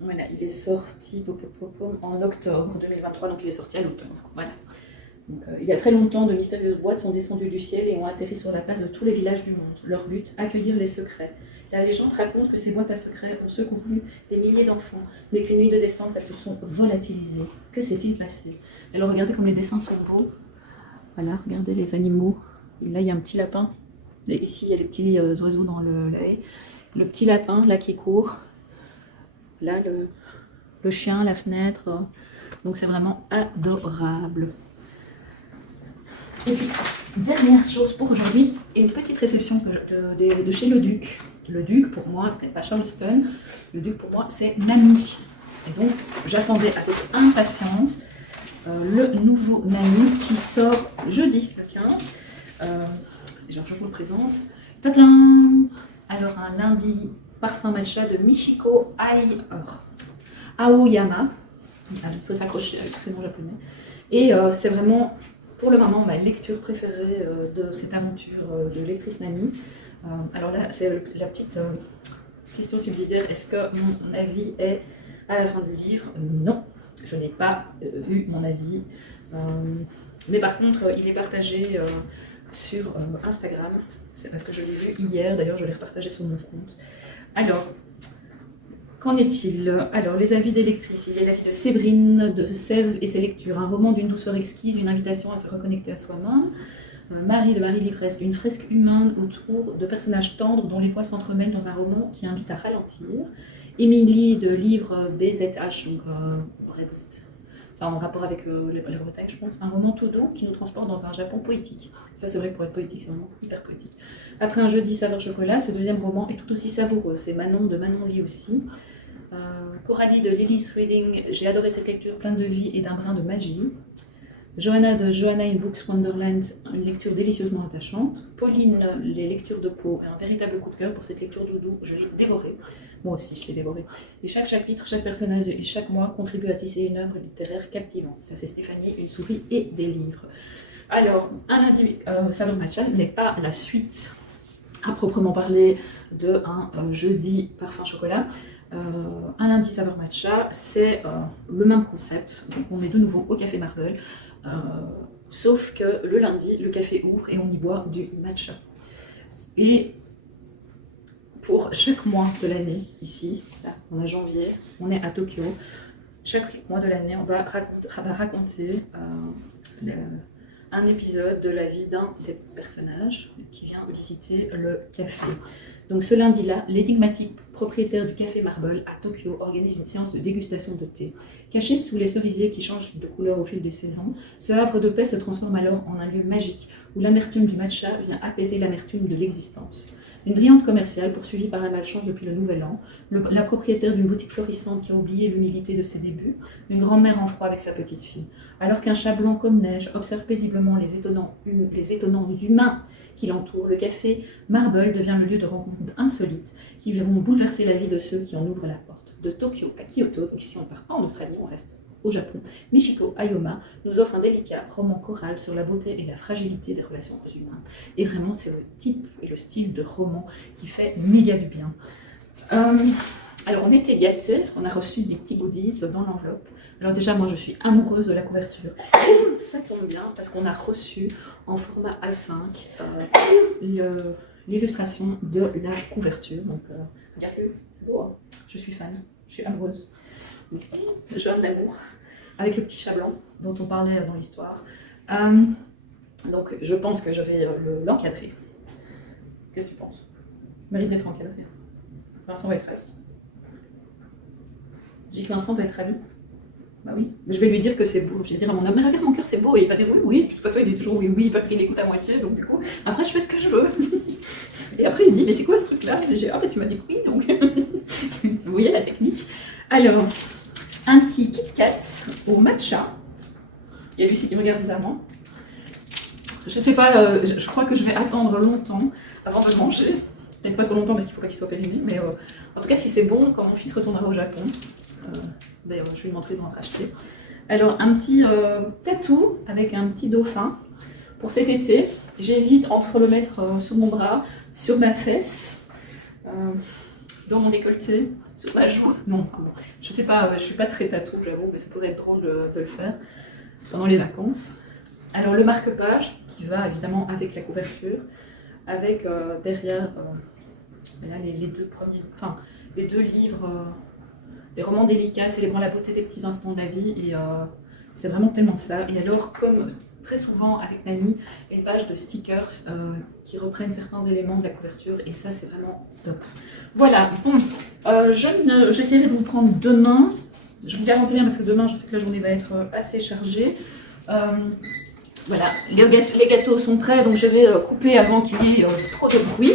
Voilà, il est sorti en octobre 2023, donc il est sorti à l'automne. Voilà. Donc, il y a très longtemps, de mystérieuses boîtes sont descendues du ciel et ont atterri sur la place de tous les villages du monde. Leur but, accueillir les secrets. La légende raconte que ces boîtes à secrets ont secouru des milliers d'enfants, mais qu'une nuit de décembre, elles se sont volatilisées. Que s'est-il passé? Alors regardez comme les dessins sont beaux. Voilà, regardez les animaux. Et là, il y a un petit lapin. Et ici, il y a les petits oiseaux dans la haie. Le petit lapin, là, qui court. Là, le chien, la fenêtre. Donc c'est vraiment adorable. Et puis, dernière chose pour aujourd'hui, une petite réception de chez Le Duc. Le Duc, pour moi, ce n'est pas Charleston. Le Duc, pour moi, c'est Nami. Et donc, j'attendais avec impatience le nouveau Nami qui sort jeudi, le 15. Je vous le présente. Tadam! Alors, un lundi parfum matcha de Michiko Aoyama. Il faut s'accrocher avec tous ces noms japonais. Et c'est vraiment, pour le moment, ma lecture préférée de cette aventure de lectrice Nami. Alors là, c'est la petite question subsidiaire. Est-ce que mon avis est à la fin du livre? Non, je n'ai pas vu mon avis. Mais par contre, il est partagé sur Instagram. C'est parce que je l'ai vu hier, d'ailleurs je l'ai repartagé sur mon compte. Alors, qu'en est-il? Alors, les avis des lectrices. Il y a l'avis de Séverine, de Sèvres et ses lectures. Un roman d'une douceur exquise, une invitation à se reconnecter à soi-même. Marie de Marie Livresse, une fresque humaine autour de personnages tendres dont les voix s'entremêlent dans un roman qui invite à ralentir. Émilie de livre BZH, donc c'est en rapport avec la Bretagne, je pense. Un roman tout doux qui nous transporte dans un Japon poétique. Ça, c'est vrai que pour être poétique, c'est vraiment hyper poétique. Après un jeudi saveur chocolat, ce deuxième roman est tout aussi savoureux. C'est Manon de Manon Lee aussi. Coralie de Lily's Reading, j'ai adoré cette lecture pleine de vie et d'un brin de magie. Johanna de Johanna in Books Wonderland, une lecture délicieusement attachante. Pauline, les lectures de Pau, un véritable coup de cœur pour cette lecture doudou, je l'ai dévorée. Moi aussi, je l'ai dévorée. Et chaque chapitre, chaque personnage et chaque mois contribue à tisser une œuvre littéraire captivante. Ça, c'est Stéphanie, une souris et des livres. Alors, un lundi, Saveur Matcha n'est pas la suite à proprement parler de un jeudi parfum chocolat. Un lundi saveur matcha, c'est le même concept. Donc on est de nouveau au café Marble, sauf que le lundi, le café ouvre et on y boit du matcha. Et pour chaque mois de l'année, ici, là, on a janvier, on est à Tokyo. Chaque mois de l'année, on va raconter un épisode de la vie d'un des personnages qui vient visiter le café. Donc ce lundi-là, l'énigmatique propriétaire du café Marble à Tokyo organise une séance de dégustation de thé. Caché sous les cerisiers qui changent de couleur au fil des saisons, ce havre de paix se transforme alors en un lieu magique où l'amertume du matcha vient apaiser l'amertume de l'existence. Une brillante commerciale poursuivie par la malchance depuis le nouvel an, la propriétaire d'une boutique florissante qui a oublié l'humilité de ses débuts, une grand-mère en froid avec sa petite fille. Alors qu'un chat blanc comme neige observe paisiblement les étonnants humains qui l'entourent, le café Marble devient le lieu de rencontres insolites qui vont bouleverser la vie de ceux qui en ouvrent la porte. De Tokyo à Kyoto, donc ici on ne part pas en Australie, on reste au Japon, Michiko Ayoma nous offre un délicat roman choral sur la beauté et la fragilité des relations humaines. Et vraiment, c'est le type et le style de roman qui fait méga du bien. Alors, on était gâtés, on a reçu des petits goodies dans l'enveloppe. Alors déjà, moi, je suis amoureuse de la couverture. Et ça tombe bien parce qu'on a reçu en format A5 l'illustration de la couverture. Donc, regarde-le, c'est beau, hein. Je suis fan, je suis amoureuse. Jeune d'amour, avec le petit chat blanc dont on parlait dans l'histoire. Donc je pense que je vais l'encadrer. Qu'est-ce que tu penses? Mérite d'être encadré. Vincent va être ravi. J'ai dit que Vincent va être ravi. Bah oui, je vais lui dire que c'est beau. Je vais dire à mon homme, mais regarde mon cœur, c'est beau. Et il va dire oui, oui. Puis de toute façon, il dit toujours oui, oui, parce qu'il écoute à moitié. Donc du coup, après, je fais ce que je veux. Et après, il me dit, mais c'est quoi ce truc-là? J'ai dit, ah, mais tu m'as dit que oui, donc. Vous voyez la technique. Alors, un petit Kit Kat au matcha. Il y a lui aussi qui me regarde bizarrement. Je sais pas, je crois que je vais attendre longtemps avant de le manger. Peut-être pas trop longtemps parce qu'il ne faut pas qu'il soit périmé, mais en tout cas, si c'est bon, quand mon fils retournera au Japon, je vais lui montrer d'en acheter. Alors, un petit tatou avec un petit dauphin pour cet été. J'hésite entre le mettre sur mon bras, sur ma fesse, dans mon décolleté, sur ma joue. Non, enfin bon, je sais pas, je suis pas très tatou, j'avoue, mais ça pourrait être drôle de le faire pendant les vacances. Alors le marque-page qui va évidemment avec la couverture, avec derrière là, les deux premiers, enfin les deux livres, les romans délicats célébrant la beauté des petits instants de la vie, et c'est vraiment tellement ça. Et alors, comme très souvent avec Nami, une page de stickers qui reprennent certains éléments de la couverture, et ça c'est vraiment top. Voilà, bon, j'essaierai de vous prendre demain, je vous garantis bien parce que demain je sais que la journée va être assez chargée. Voilà, les gâteaux sont prêts, donc je vais couper avant qu'il y ait trop de bruit.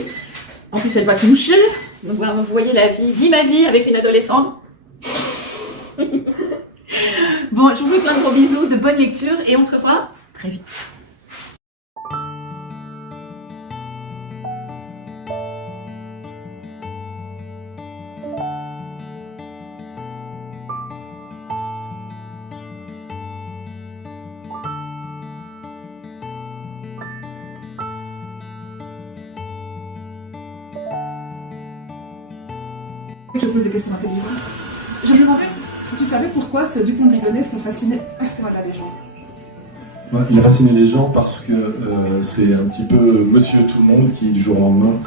En plus elle va se moucher, donc voilà, vous voyez la vie, vie ma vie avec une adolescente. Bon, je vous fais plein de gros bisous, de bonnes lectures, et on se revoit très vite. Je pose des questions intelligentes. Je me demandais si tu savais pourquoi ce Dupont de Ligonnès ça fascinait à ce point-là les gens. Ouais, il a fasciné les gens parce que c'est un petit peu monsieur tout le monde qui, du jour au lendemain,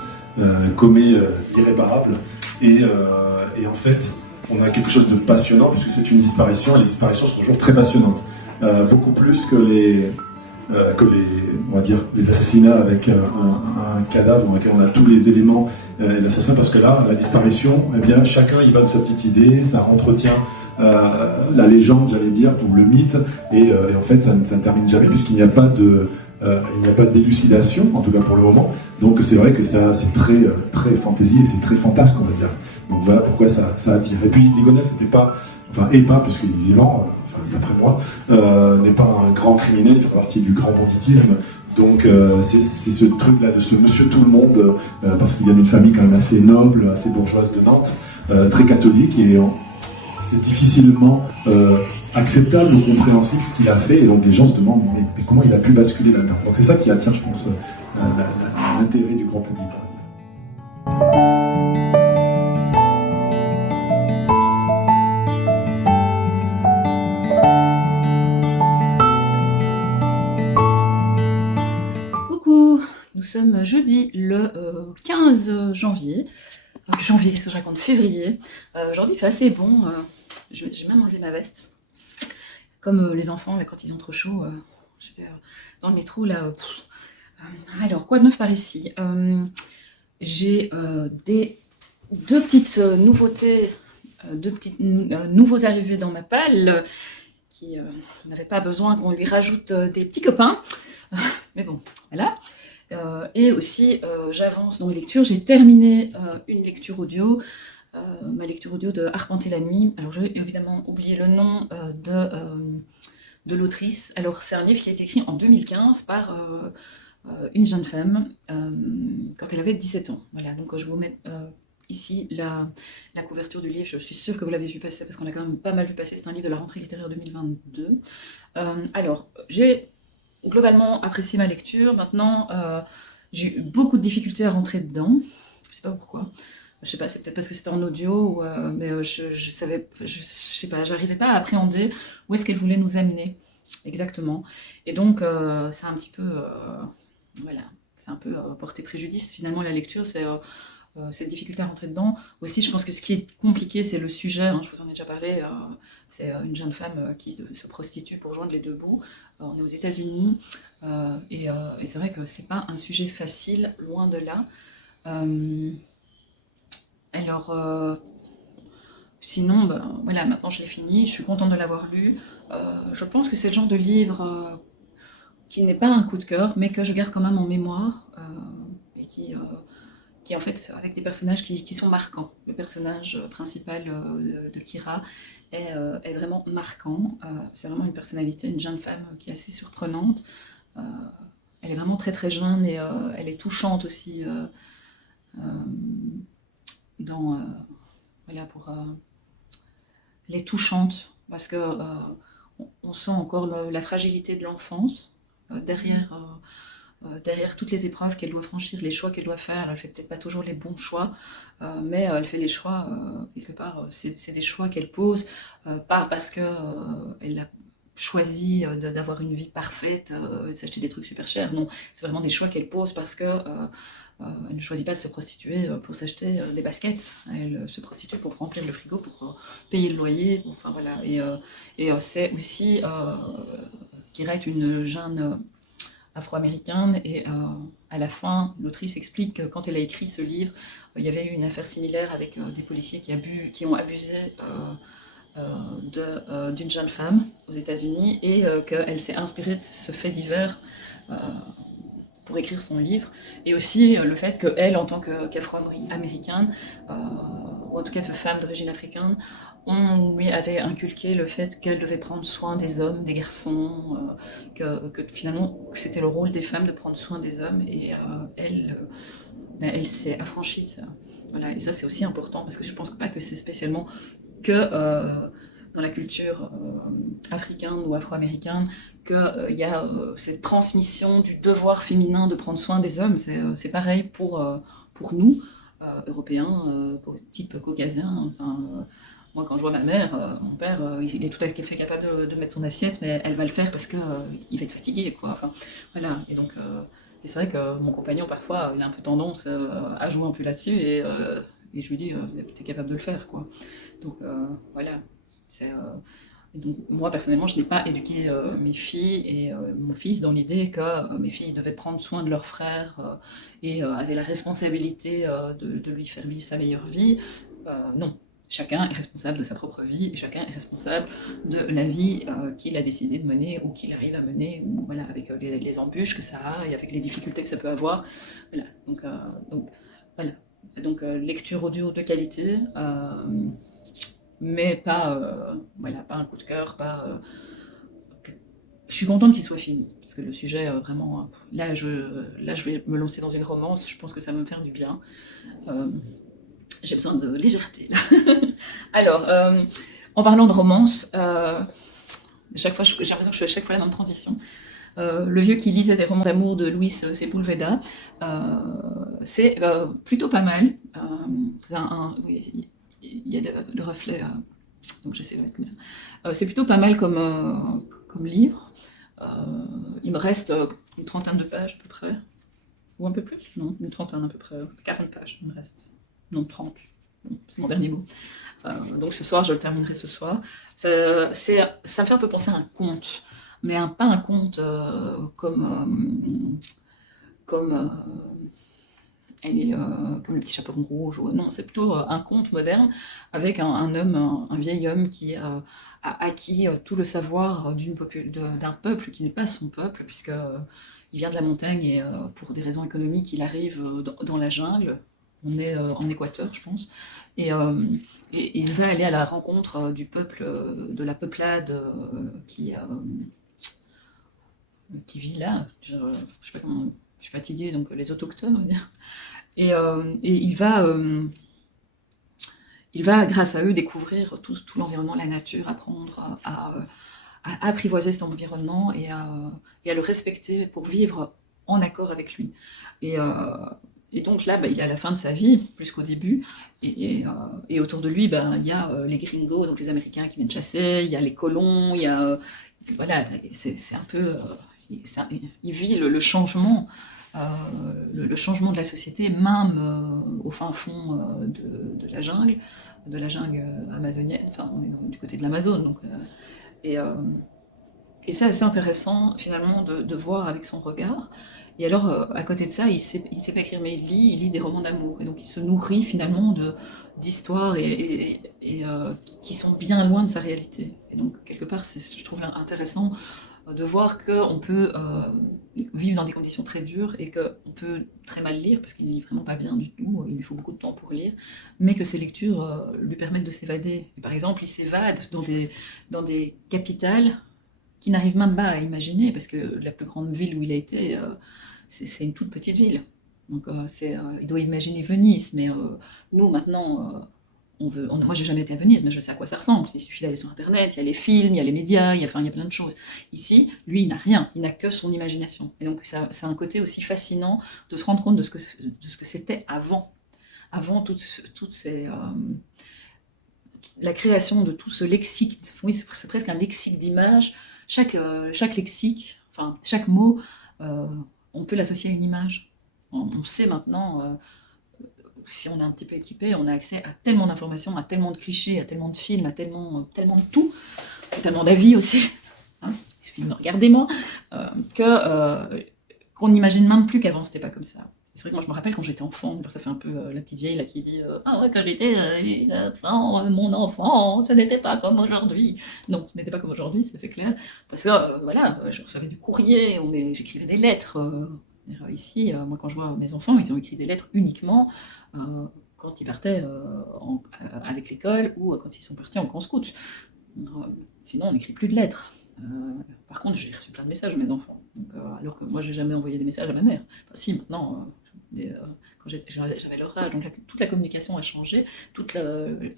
commet l'irréparable. Et en fait, on a quelque chose de passionnant puisque c'est une disparition et les disparitions sont toujours très passionnantes. Beaucoup plus que on va dire, les assassinats avec un cadavre dans lequel on a tous les éléments d'assassin, parce que là, la disparition, eh bien, chacun y va de sa petite idée, ça entretient la légende, j'allais dire, ou le mythe, et en fait, ça ne termine jamais puisqu'il n'y a pas d'élucidation, en tout cas pour le moment. Donc c'est vrai que c'est très, très fantaisie et c'est très fantasque, on va dire. Donc voilà pourquoi ça attire. Et puis Ligonnès n'était pas, puisqu'il est vivant, d'après moi, n'est pas un grand criminel, il fait partie du grand banditisme. Donc c'est ce truc-là de ce monsieur tout le monde, parce qu'il vient d'une famille quand même assez noble, assez bourgeoise de Nantes, très catholique, et c'est difficilement acceptable ou compréhensible ce qu'il a fait, et donc les gens se demandent mais comment il a pu basculer là-dedans. Donc c'est ça qui attire, je pense, l'intérêt du grand public. Coucou, nous sommes jeudi le 15 janvier. Janvier, qu'est-ce que je raconte? Février. Aujourd'hui il fait assez bon. J'ai même enlevé ma veste. Comme les enfants, là, quand ils ont trop chaud, j'étais dans le métro, là. Alors, quoi de neuf par ici? J'ai deux petites nouveautés, nouveaux arrivés dans ma palle, qui n'avaient pas besoin qu'on lui rajoute des petits copains. Mais bon, voilà. Et aussi, j'avance dans mes lectures. J'ai terminé une lecture audio. Ma lecture audio de Arpenter la nuit. Alors j'ai évidemment oublié le nom de l'autrice. Alors c'est un livre qui a été écrit en 2015 par une jeune femme quand elle avait 17 ans. Voilà, donc je vous mets ici la couverture du livre. Je suis sûre que vous l'avez vu passer parce qu'on l'a quand même pas mal vu passer. C'est un livre de la rentrée littéraire 2022. Alors j'ai globalement apprécié ma lecture. Maintenant j'ai eu beaucoup de difficultés à rentrer dedans. Je sais pas pourquoi. Je sais pas, c'est peut-être parce que c'était en audio, mais je sais pas, j'arrivais pas à appréhender où est-ce qu'elle voulait nous amener exactement. Et donc, c'est un petit peu, voilà, c'est un peu porter préjudice. Finalement, la lecture, c'est cette difficulté à rentrer dedans. Aussi, je pense que ce qui est compliqué, c'est le sujet. Hein, je vous en ai déjà parlé. C'est une jeune femme qui se prostitue pour joindre les deux bouts. On est aux États-Unis, et c'est vrai que c'est pas un sujet facile, loin de là. Alors, sinon, ben, voilà, maintenant je l'ai fini, je suis contente de l'avoir lu. Je pense que c'est le genre de livre qui n'est pas un coup de cœur, mais que je garde quand même en mémoire, et qui en fait, avec des personnages qui sont marquants. Le personnage principal de Kira est vraiment marquant. C'est vraiment une personnalité, une jeune femme qui est assez surprenante. Elle est vraiment très très jeune et elle est touchante aussi. Voilà, elle est touchante parce que on sent encore la fragilité de l'enfance derrière toutes les épreuves qu'elle doit franchir, les choix qu'elle doit faire. Elle fait peut-être pas toujours les bons choix, mais elle fait les choix quelque part. C'est des choix qu'elle pose, pas parce que elle a choisi d'avoir une vie parfaite, de s'acheter des trucs super chers. Non, c'est vraiment des choix qu'elle pose parce que elle ne choisit pas de se prostituer pour s'acheter des baskets. Elle se prostitue pour remplir le frigo, pour payer le loyer. Enfin voilà. Et c'est aussi Kira est une jeune afro-américaine et à la fin, l'autrice explique que quand elle a écrit ce livre, il y avait eu une affaire similaire avec des policiers qui ont abusé d'une jeune femme aux États-Unis et qu'elle s'est inspirée de ce fait divers pour écrire son livre, et aussi le fait qu'elle, en tant qu'afro-américaine, ou en tout cas de femme d'origine africaine, on lui avait inculqué le fait qu'elle devait prendre soin des hommes, des garçons, que finalement c'était le rôle des femmes de prendre soin des hommes, et elle s'est affranchie de ça. Voilà, et ça c'est aussi important parce que je pense pas que c'est spécialement que dans la culture africaine ou afro-américaine qu'il y a cette transmission du devoir féminin de prendre soin des hommes. C'est pareil pour nous. européens, type caucasien. Enfin, moi, quand je vois ma mère, mon père, il est tout à fait capable de mettre son assiette, mais elle va le faire parce que il va être fatigué, quoi. Enfin, voilà. Et donc, et c'est vrai que mon compagnon, parfois, il a un peu tendance à jouer un peu là-dessus, et je lui dis, t'es capable de le faire, quoi. Donc, voilà. Et donc, moi, personnellement, je n'ai pas éduqué mes filles et mon fils dans l'idée que mes filles devaient prendre soin de leur frère et avaient la responsabilité de lui faire vivre sa meilleure vie. Non. Chacun est responsable de sa propre vie et chacun est responsable de la vie qu'il a décidé de mener ou qu'il arrive à mener, ou, voilà, avec les embûches que ça a et avec les difficultés que ça peut avoir. Voilà. Donc, voilà. Donc, lecture audio de qualité, mais pas, voilà, pas un coup de cœur, pas. Je suis contente qu'il soit fini, parce que le sujet, vraiment, là je vais me lancer dans une romance, je pense que ça va me faire du bien. J'ai besoin de légèreté, là. Alors, en parlant de romance, chaque fois, j'ai l'impression que je fais à chaque fois la même transition. Le vieux qui lisait des romans d'amour de Luis Sepúlveda, c'est plutôt pas mal. Oui, il y a le reflet, donc j'essaie de mettre comme ça. C'est plutôt pas mal comme livre. Il me reste une trentaine de pages à peu près, ou un peu plus, non, une trentaine à peu près, 40 pages il me reste, non 30, bon, c'est mon dernier mot. Donc ce soir, je le terminerai ce soir. Ça me fait un peu penser à un conte, mais pas un conte comme le petit chaperon rouge. Non, c'est plutôt un conte moderne avec un homme, un vieil homme qui a acquis tout le savoir d'un peuple qui n'est pas son peuple, puisque il vient de la montagne et pour des raisons économiques, il arrive dans la jungle. On est en Équateur, je pense. Et il va aller à la rencontre du peuple, de la peuplade qui vit là. Je sais pas comment. Je suis fatiguée, donc les autochtones, on va dire. Et il va, grâce à eux, découvrir tout l'environnement, la nature, apprendre à apprivoiser cet environnement et à le respecter pour vivre en accord avec lui. Et donc là, il est à la fin de sa vie, plus qu'au début, et autour de lui, il y a les gringos, donc les Américains qui viennent chasser, il y a les colons, il y a... Voilà, c'est un peu... il vit le changement, le changement de la société, même au fin fond de la jungle amazonienne, enfin on est du côté de l'Amazone, donc, et c'est assez intéressant finalement de voir avec son regard. Et alors, à côté de ça, il sait pas écrire, mais il lit des romans d'amour, et donc il se nourrit finalement d'histoires qui sont bien loin de sa réalité. Et donc, quelque part, je trouve intéressant de voir qu'on peut vivre dans des conditions très dures et qu'on peut très mal lire, parce qu'il ne lit vraiment pas bien du tout, il lui faut beaucoup de temps pour lire, mais que ces lectures lui permettent de s'évader. Et par exemple, il s'évade dans des capitales qu'il n'arrive même pas à imaginer, parce que la plus grande ville où il a été, c'est une toute petite ville. Donc il doit imaginer Venise, mais nous maintenant, moi j'ai jamais été à Venise, mais je sais à quoi ça ressemble. Il suffit d'aller sur internet, il y a les films, il y a les médias, il y a plein de choses. Ici, lui, il n'a rien, il n'a que son imagination. Et donc c'est un côté aussi fascinant de se rendre compte de ce que c'était avant. Avant la création de tout ce lexique. Oui, c'est presque un lexique d'images. Chaque lexique, enfin chaque mot, on peut l'associer à une image. On sait maintenant, si on est un petit peu équipé, on a accès à tellement d'informations, à tellement de clichés, à tellement de films, à tellement de tout, tellement d'avis aussi, hein, il suffit de me regarder moi, qu'on n'imagine même plus qu'avant c'était pas comme ça. C'est vrai que moi je me rappelle quand j'étais enfant, alors ça fait un peu la petite vieille là qui dit ah ouais, quand j'étais enfant, mon enfant, ce n'était pas comme aujourd'hui. Non, ce n'était pas comme aujourd'hui, c'est clair. Parce que voilà, je recevais du courrier, j'écrivais des lettres. Ici, moi quand je vois mes enfants, ils ont écrit des lettres uniquement quand ils partaient avec l'école ou quand ils sont partis en camp scout. Sinon, on n'écrit plus de lettres. Par contre, j'ai reçu plein de messages de mes enfants, donc, alors que moi j'ai jamais envoyé des messages à ma mère. Enfin, si, maintenant, quand j'avais leur âge, donc toute la communication a changé, tout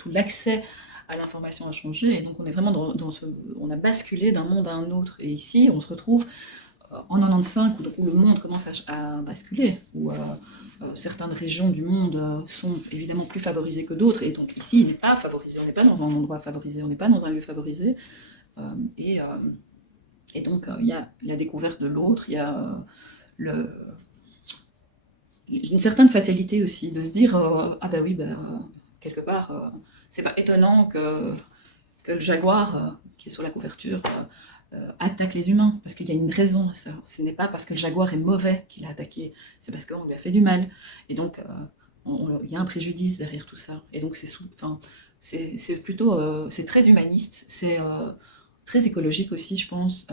l'accès à l'information a changé, et donc on est vraiment on a basculé d'un monde à un autre. Et ici, on se retrouve en 95, où le monde commence à basculer, où certaines régions du monde sont évidemment plus favorisées que d'autres, et donc ici, il n'est pas favorisé, on n'est pas dans un endroit favorisé, on n'est pas dans un lieu favorisé, et donc il y a la découverte de l'autre, il y a une certaine fatalité aussi, de se dire ah bah oui, quelque part, c'est pas étonnant que le jaguar qui est sur la couverture attaque les humains, parce qu'il y a une raison à ça. Ce n'est pas parce que le jaguar est mauvais qu'il a attaqué, c'est parce qu'on lui a fait du mal. Et donc, il y a un préjudice derrière tout ça. Et donc, c'est plutôt, c'est très humaniste, c'est très écologique aussi, je pense.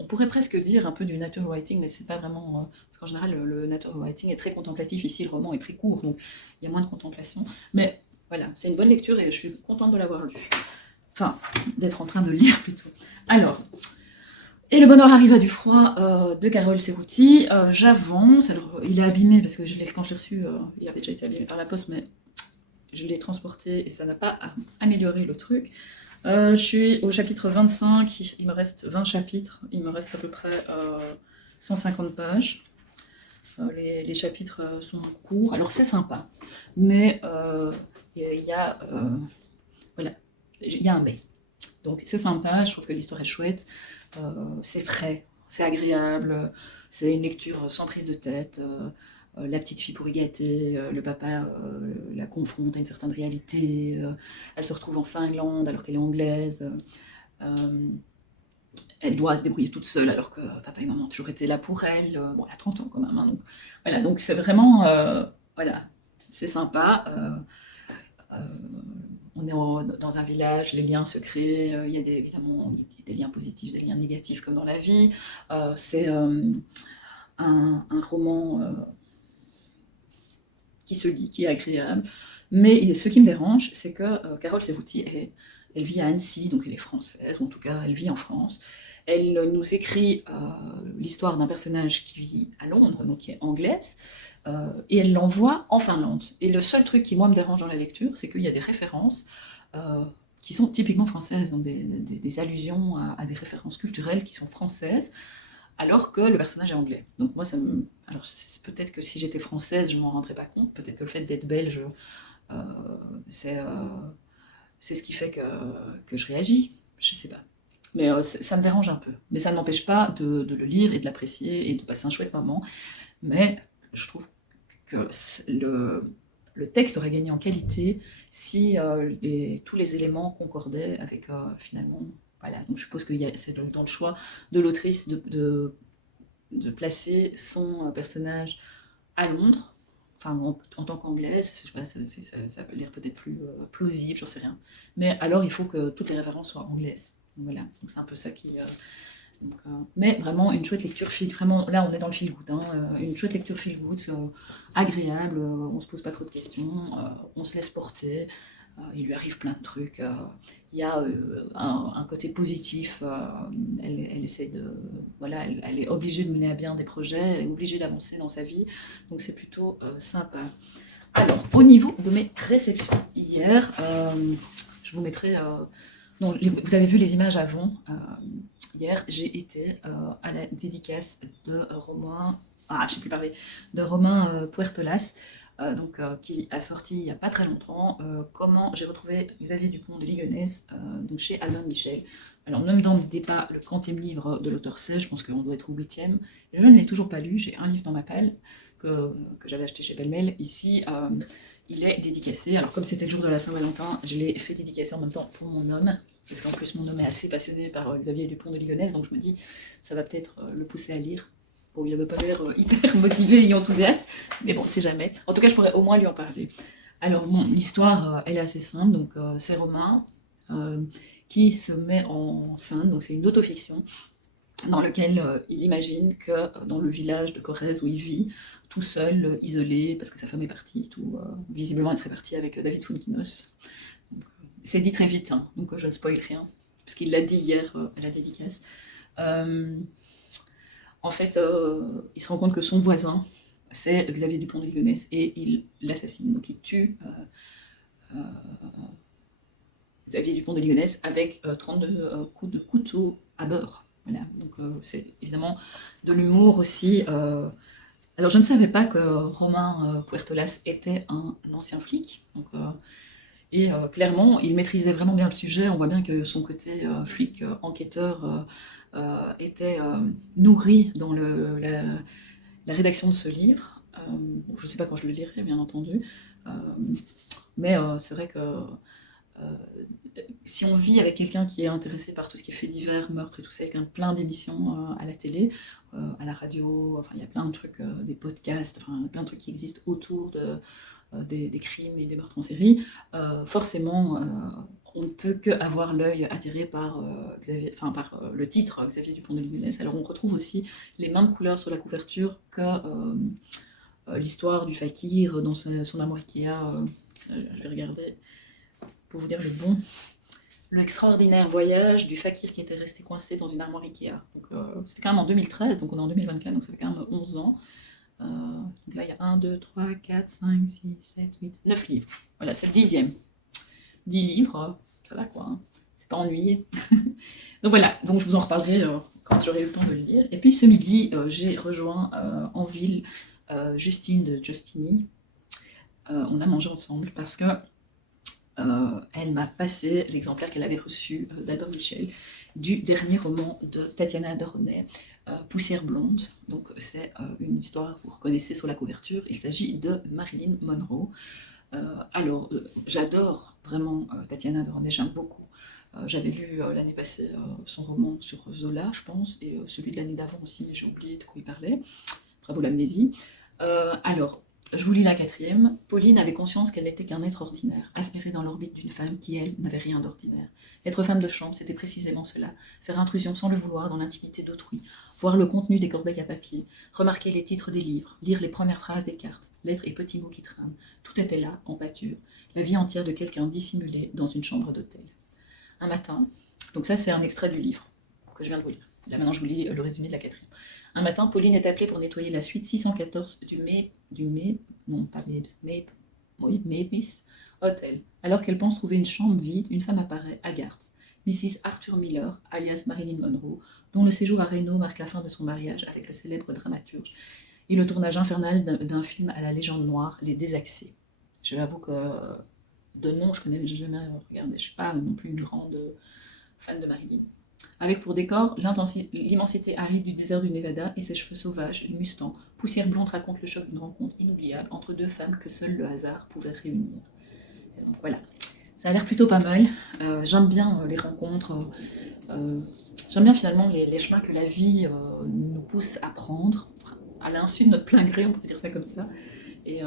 On pourrait presque dire un peu du nature writing, mais c'est pas vraiment... parce qu'en général, le nature writing est très contemplatif. Ici, le roman est très court, donc il y a moins de contemplation. Mais voilà, c'est une bonne lecture et je suis contente de l'avoir lu. Enfin, d'être en train de lire plutôt. Alors, et le bonheur arriva du froid de Carole Serruti. J'avance, alors il est abîmé parce que quand je l'ai reçu, il avait déjà été abîmé par la poste, mais je l'ai transporté et ça n'a pas amélioré le truc. Je suis au chapitre 25, il me reste 20 chapitres, il me reste à peu près 150 pages. Les chapitres sont courts, alors c'est sympa, mais il y a... voilà. Il y a un mais. Donc c'est sympa, je trouve que l'histoire est chouette, c'est frais, c'est agréable, c'est une lecture sans prise de tête, la petite fille pourri gâtée, le papa la confronte à une certaine réalité, elle se retrouve en Finlande alors qu'elle est anglaise, elle doit se débrouiller toute seule alors que papa et maman ont toujours été là pour elle, bon elle a 30 ans quand même, hein, donc voilà, donc c'est vraiment, voilà, c'est sympa, on est dans un village, les liens se créent, il y a évidemment des liens positifs, des liens négatifs comme dans la vie. C'est un roman qui se lit, qui est agréable. Mais ce qui me dérange, c'est que Carole Serruti, elle vit à Annecy, donc elle est française, ou en tout cas elle vit en France. Elle nous écrit l'histoire d'un personnage qui vit à Londres, donc qui est anglaise, et elle l'envoie en Finlande. Et le seul truc qui, moi, me dérange dans la lecture, c'est qu'il y a des références qui sont typiquement françaises, donc des allusions à des références culturelles qui sont françaises, alors que le personnage est anglais. Donc moi, alors peut-être que si j'étais française, je m'en rendrais pas compte, peut-être que le fait d'être belge, c'est ce qui fait que je réagis, je sais pas. Mais ça me dérange un peu. Mais ça ne m'empêche pas de le lire et de l'apprécier et de passer un chouette moment. Mais je trouve que le texte aurait gagné en qualité si tous les éléments concordaient avec finalement... Voilà, donc je suppose que c'est dans le choix de l'autrice de placer son personnage à Londres, enfin en tant qu'anglaise, je sais pas, ça a l'air peut-être plus plausible, j'en sais rien. Mais alors il faut que toutes les références soient anglaises. Donc voilà, donc c'est un peu ça qui... mais vraiment une chouette lecture vraiment là on est dans le feel good, hein, une chouette lecture feel good, agréable, on se pose pas trop de questions, on se laisse porter, il lui arrive plein de trucs, il y a un côté positif, elle essaie de, voilà, elle est obligée de mener à bien des projets, elle est obligée d'avancer dans sa vie, donc c'est plutôt sympa. Alors au niveau de mes réceptions hier, je vous mettrai non, vous avez vu les images avant. Hier, j'ai été à la dédicace de Romain, je sais plus parler, de Romain Puertolas, qui a sorti il n'y a pas très longtemps Comment j'ai retrouvé Xavier Dupont de Ligonnès, donc chez Albin Michel. Alors ne me demandez pas le quantième livre de l'auteur c'est, je pense qu'on doit être au 8e. Je ne l'ai toujours pas lu, j'ai un livre dans ma palle que j'avais acheté chez Bellemel. Ici, il est dédicacé. Alors comme c'était le jour de la Saint-Valentin, je l'ai fait dédicacer en même temps pour mon homme, parce qu'en plus mon homme est assez passionné par Xavier Dupont de Ligonnès, donc je me dis ça va peut-être le pousser à lire. Bon, il n'avait pas l'air hyper motivé et enthousiaste, mais bon, on ne sait jamais. En tout cas, je pourrais au moins lui en parler. Alors bon, l'histoire, elle est assez simple, donc c'est Romain qui se met en scène, donc c'est une autofiction, dans lequel il imagine que dans le village de Corrèze où il vit, tout seul, isolé, parce que sa femme est partie, visiblement elle serait partie avec David Founkinos. C'est dit très vite, hein, donc je ne spoil rien, parce qu'il l'a dit hier à la dédicace. En fait, il se rend compte que son voisin, c'est Xavier Dupont de Ligonnès, et il l'assassine, donc il tue Xavier Dupont de Ligonnès avec 32 coups de couteau à beurre. Voilà, donc c'est évidemment de l'humour aussi. Alors je ne savais pas que Romain Puertolas était un ancien flic, donc, et clairement il maîtrisait vraiment bien le sujet. On voit bien que son côté flic enquêteur était nourri dans la rédaction de ce livre. Je ne sais pas quand je le lirai, bien entendu, euh, mais c'est vrai que si on vit avec quelqu'un qui est intéressé par tout ce qui est faits divers, meurtres et tout ça, avec plein d'émissions à la télé, à la radio, enfin il y a plein de trucs, des podcasts, enfin plein de trucs qui existent autour des crimes et des meurtres en série, forcément on ne peut qu'avoir l'œil attiré par, par le titre Xavier Dupont de Ligonnès. Alors on retrouve aussi les mêmes couleurs sur la couverture que l'histoire du fakir dans son armoire Ikea. Je vais regarder pour vous dire le extraordinaire voyage du fakir qui était resté coincé dans une armoire Ikea. Donc c'était quand même en 2013, donc on est en 2024, donc ça fait quand même 11 ans. Donc là il y a 1, 2, 3, 4, 5, 6, 7, 8, 9 livres. Voilà, c'est le 10e. 10 livres, ça va quoi, hein. C'est pas ennuyé. Donc voilà, donc je vous en reparlerai quand j'aurai eu le temps de le lire. Et puis ce midi, j'ai rejoint en ville Justine de Justini. On a mangé ensemble parce que elle m'a passé l'exemplaire qu'elle avait reçu d'Albert Michel du dernier roman de Tatiana Doronet, Poussière blonde. Donc c'est une histoire, vous reconnaissez sur la couverture, il s'agit de Marilyn Monroe. Alors j'adore vraiment Tatiana Doronet, j'aime beaucoup. J'avais lu l'année passée son roman sur Zola, je pense, et celui de l'année d'avant aussi, mais j'ai oublié de quoi il parlait. Bravo l'amnésie. Alors, je vous lis la 4e. Pauline avait conscience qu'elle n'était qu'un être ordinaire, aspiré dans l'orbite d'une femme qui, elle, n'avait rien d'ordinaire. Être femme de chambre, c'était précisément cela. Faire intrusion sans le vouloir dans l'intimité d'autrui, voir le contenu des corbeilles à papier, remarquer les titres des livres, lire les premières phrases des cartes, lettres et petits mots qui traînent. Tout était là, en pâture, la vie entière de quelqu'un dissimulé dans une chambre d'hôtel. Un matin, donc ça c'est un extrait du livre que je viens de vous lire. Là maintenant je vous lis le résumé de la 4e. Un matin, Pauline est appelée pour nettoyer la suite 614 Mavis Hotel. Alors qu'elle pense trouver une chambre vide, une femme apparaît, Agarthe, Mrs. Arthur Miller, alias Marilyn Monroe, dont le séjour à Reno marque la fin de son mariage avec le célèbre dramaturge et le tournage infernal d'un film à la légende noire, Les Désaxés. Je l'avoue que de nom, je connais, mais j'ai jamais regardé. Je ne suis pas non plus une grande fan de Marilyn. Avec pour décor l'immensité aride du désert du Nevada et ses cheveux sauvages, les Mustangs. Poussière blonde raconte le choc d'une rencontre inoubliable entre deux femmes que seul le hasard pouvait réunir. Et donc voilà, ça a l'air plutôt pas mal. J'aime bien les rencontres. J'aime bien finalement les chemins que la vie nous pousse à prendre, à l'insu de notre plein gré, on peut dire ça comme ça. Et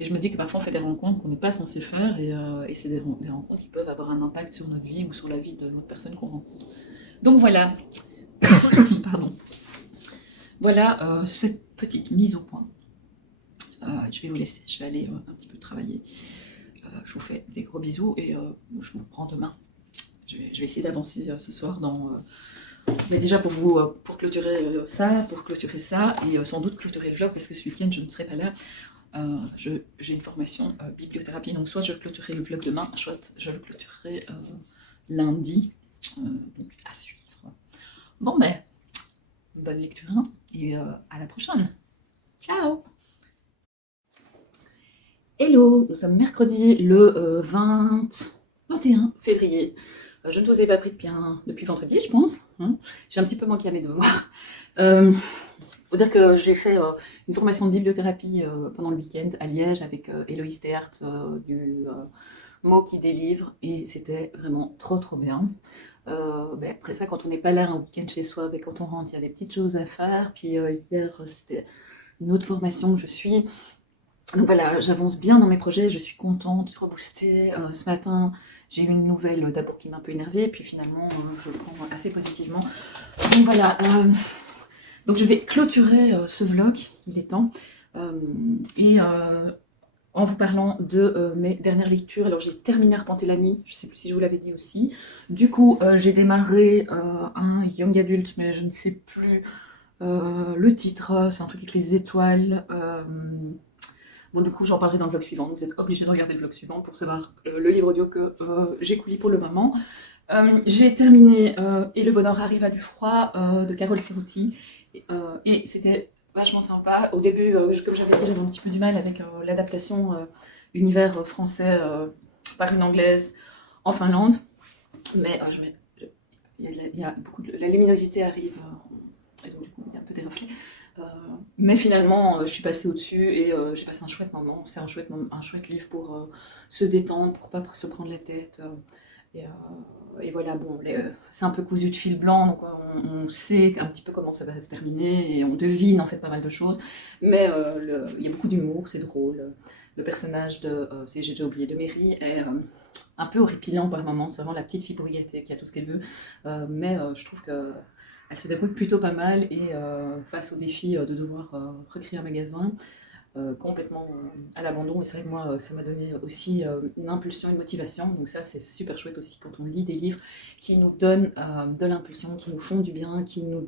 je me dis que parfois on fait des rencontres qu'on n'est pas censé faire et c'est des rencontres qui peuvent avoir un impact sur notre vie ou sur la vie de l'autre personne qu'on rencontre. Donc voilà, pardon. Voilà cette petite mise au point. Je vais vous laisser, je vais aller un petit peu travailler. Je vous fais des gros bisous et je vous reprends demain. Je vais essayer d'avancer ce soir dans... mais déjà pour clôturer ça, et sans doute clôturer le vlog parce que ce week-end je ne serai pas là. J'ai une formation bibliothérapie, donc soit je clôturerai le vlog demain, soit je le clôturerai lundi, donc à suivre. Bon ben, bonne lecture hein, et à la prochaine. Ciao. Hello, nous sommes mercredi le 21 février. Je ne vous ai pas pris depuis vendredi, je pense. Hein. J'ai un petit peu manqué à mes devoirs. Faut dire que j'ai fait une formation de bibliothérapie pendant le week-end à Liège avec Héloïse Théart du Mot qui délivre et c'était vraiment trop bien. Après ça, quand on n'est pas là un week-end chez soi, quand on rentre, il y a des petites choses à faire. Puis hier, c'était une autre formation que je suis. Donc voilà, j'avance bien dans mes projets, je suis contente, reboostée. Ce matin, j'ai eu une nouvelle d'abord qui m'a un peu énervée, puis finalement, je le prends assez positivement. Donc voilà. Donc je vais clôturer ce vlog, il est temps, en vous parlant de mes dernières lectures. Alors j'ai terminé Arpenter la nuit, je ne sais plus si je vous l'avais dit aussi. Du coup j'ai démarré un young adult, mais je ne sais plus le titre, c'est un truc avec les étoiles. Bon du coup j'en parlerai dans le vlog suivant, vous êtes obligés de regarder le vlog suivant pour savoir le livre audio que j'écoute pour le moment. J'ai terminé Et le bonheur arrive à du froid de Carole Serruti. Et c'était vachement sympa. Au début, comme j'avais dit, j'avais un petit peu du mal avec l'adaptation univers français par une anglaise en Finlande. Mais il y a beaucoup la luminosité arrive, et donc du coup il y a un peu des reflets. Mais finalement, je suis passée au-dessus et j'ai passé un chouette moment. C'est un chouette livre pour se détendre, pour pas se prendre la tête. Et voilà, bon, c'est un peu cousu de fil blanc, donc on sait un petit peu comment ça va se terminer et on devine en fait pas mal de choses. Mais il y a beaucoup d'humour, c'est drôle. Le personnage j'ai déjà oublié, de Mary est un peu horripilant par moments. C'est vraiment la petite fille pourrie qui a tout ce qu'elle veut. Mais je trouve qu'elle se débrouille plutôt pas mal et face au défi de devoir recréer un magasin, complètement à l'abandon. Et c'est vrai que moi, ça m'a donné aussi une impulsion, une motivation. Donc ça, c'est super chouette aussi quand on lit des livres qui nous donnent de l'impulsion, qui nous font du bien, qui nous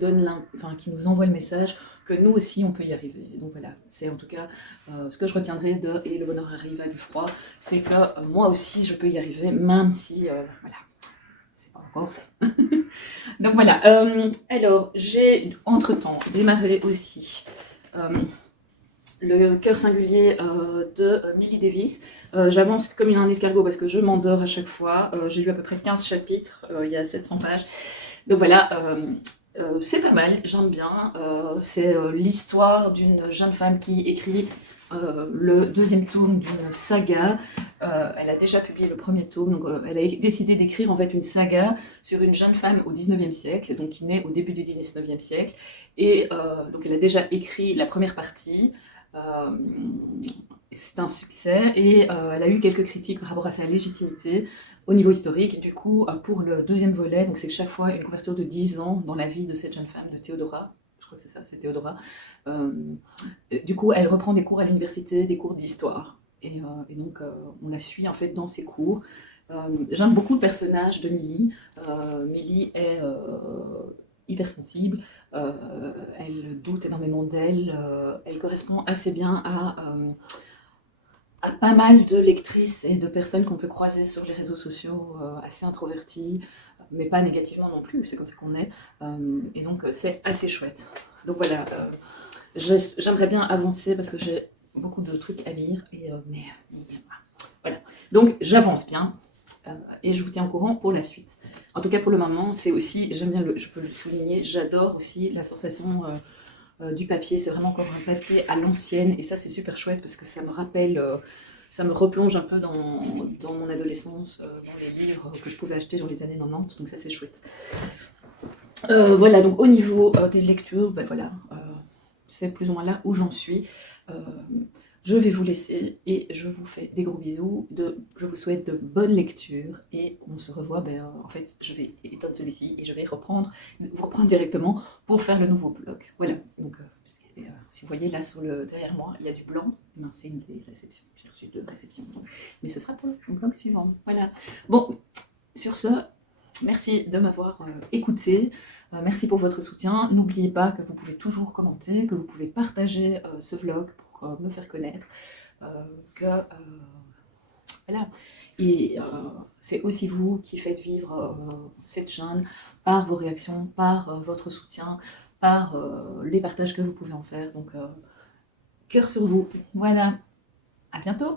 qui nous envoient le message que nous aussi, on peut y arriver. Donc voilà, c'est en tout cas ce que je retiendrai de Et le bonheur arrive à du froid, c'est que moi aussi, je peux y arriver, même si, voilà, c'est pas encore fait. Donc voilà, alors j'ai entre-temps démarré aussi Le cœur singulier de Millie Davis. J'avance comme un escargot parce que je m'endors à chaque fois. J'ai lu à peu près 15 chapitres, il y a 700 pages. Donc voilà, c'est pas mal, j'aime bien. C'est l'histoire d'une jeune femme qui écrit le deuxième tome d'une saga. Elle a déjà publié le premier tome, donc elle a décidé d'écrire en fait une saga sur une jeune femme au 19e siècle, donc qui naît au début du 19e siècle. Et donc elle a déjà écrit la première partie. C'est un succès et elle a eu quelques critiques par rapport à sa légitimité au niveau historique. Du coup, pour le deuxième volet, donc c'est chaque fois une couverture de 10 ans dans la vie de cette jeune femme, de Théodora. Je crois que c'est ça, c'est Théodora. Du coup, elle reprend des cours à l'université, des cours d'histoire. Et donc, on la suit en fait dans ses cours. J'aime beaucoup le personnage de Millie. Millie est hypersensible. Elle doute énormément d'elle. Elle correspond assez bien à pas mal de lectrices et de personnes qu'on peut croiser sur les réseaux sociaux, assez introverties, mais pas négativement non plus, c'est comme ça qu'on est. Et donc c'est assez chouette. Donc voilà, j'aimerais bien avancer parce que j'ai beaucoup de trucs à lire, mais voilà. Donc j'avance bien et je vous tiens au courant pour la suite. En tout cas pour le moment, c'est aussi, j'aime bien, je peux le souligner, j'adore aussi la sensation du papier. C'est vraiment encore un papier à l'ancienne et ça c'est super chouette parce que ça me rappelle, ça me replonge un peu dans mon adolescence, dans les livres que je pouvais acheter dans les années 90, donc ça c'est chouette. Voilà, donc au niveau des lectures, ben voilà, c'est plus ou moins là où j'en suis. Je vais vous laisser et je vous fais des gros bisous. Je vous souhaite de bonnes lectures et on se revoit. En fait, je vais éteindre celui-ci et je vais vous reprendre directement pour faire le nouveau blog. Voilà. Donc, si vous voyez là derrière moi, il y a du blanc. C'est une des réceptions. J'ai reçu 2 réceptions. Mais ce sera pour le blog suivant. Voilà. Bon, sur ce, merci de m'avoir écouté. Merci pour votre soutien. N'oubliez pas que vous pouvez toujours commenter, que vous pouvez partager ce vlog pour me faire connaître. Voilà. Et c'est aussi vous qui faites vivre cette chaîne par vos réactions, par votre soutien, par les partages que vous pouvez en faire. Donc, cœur sur vous. Voilà. À bientôt.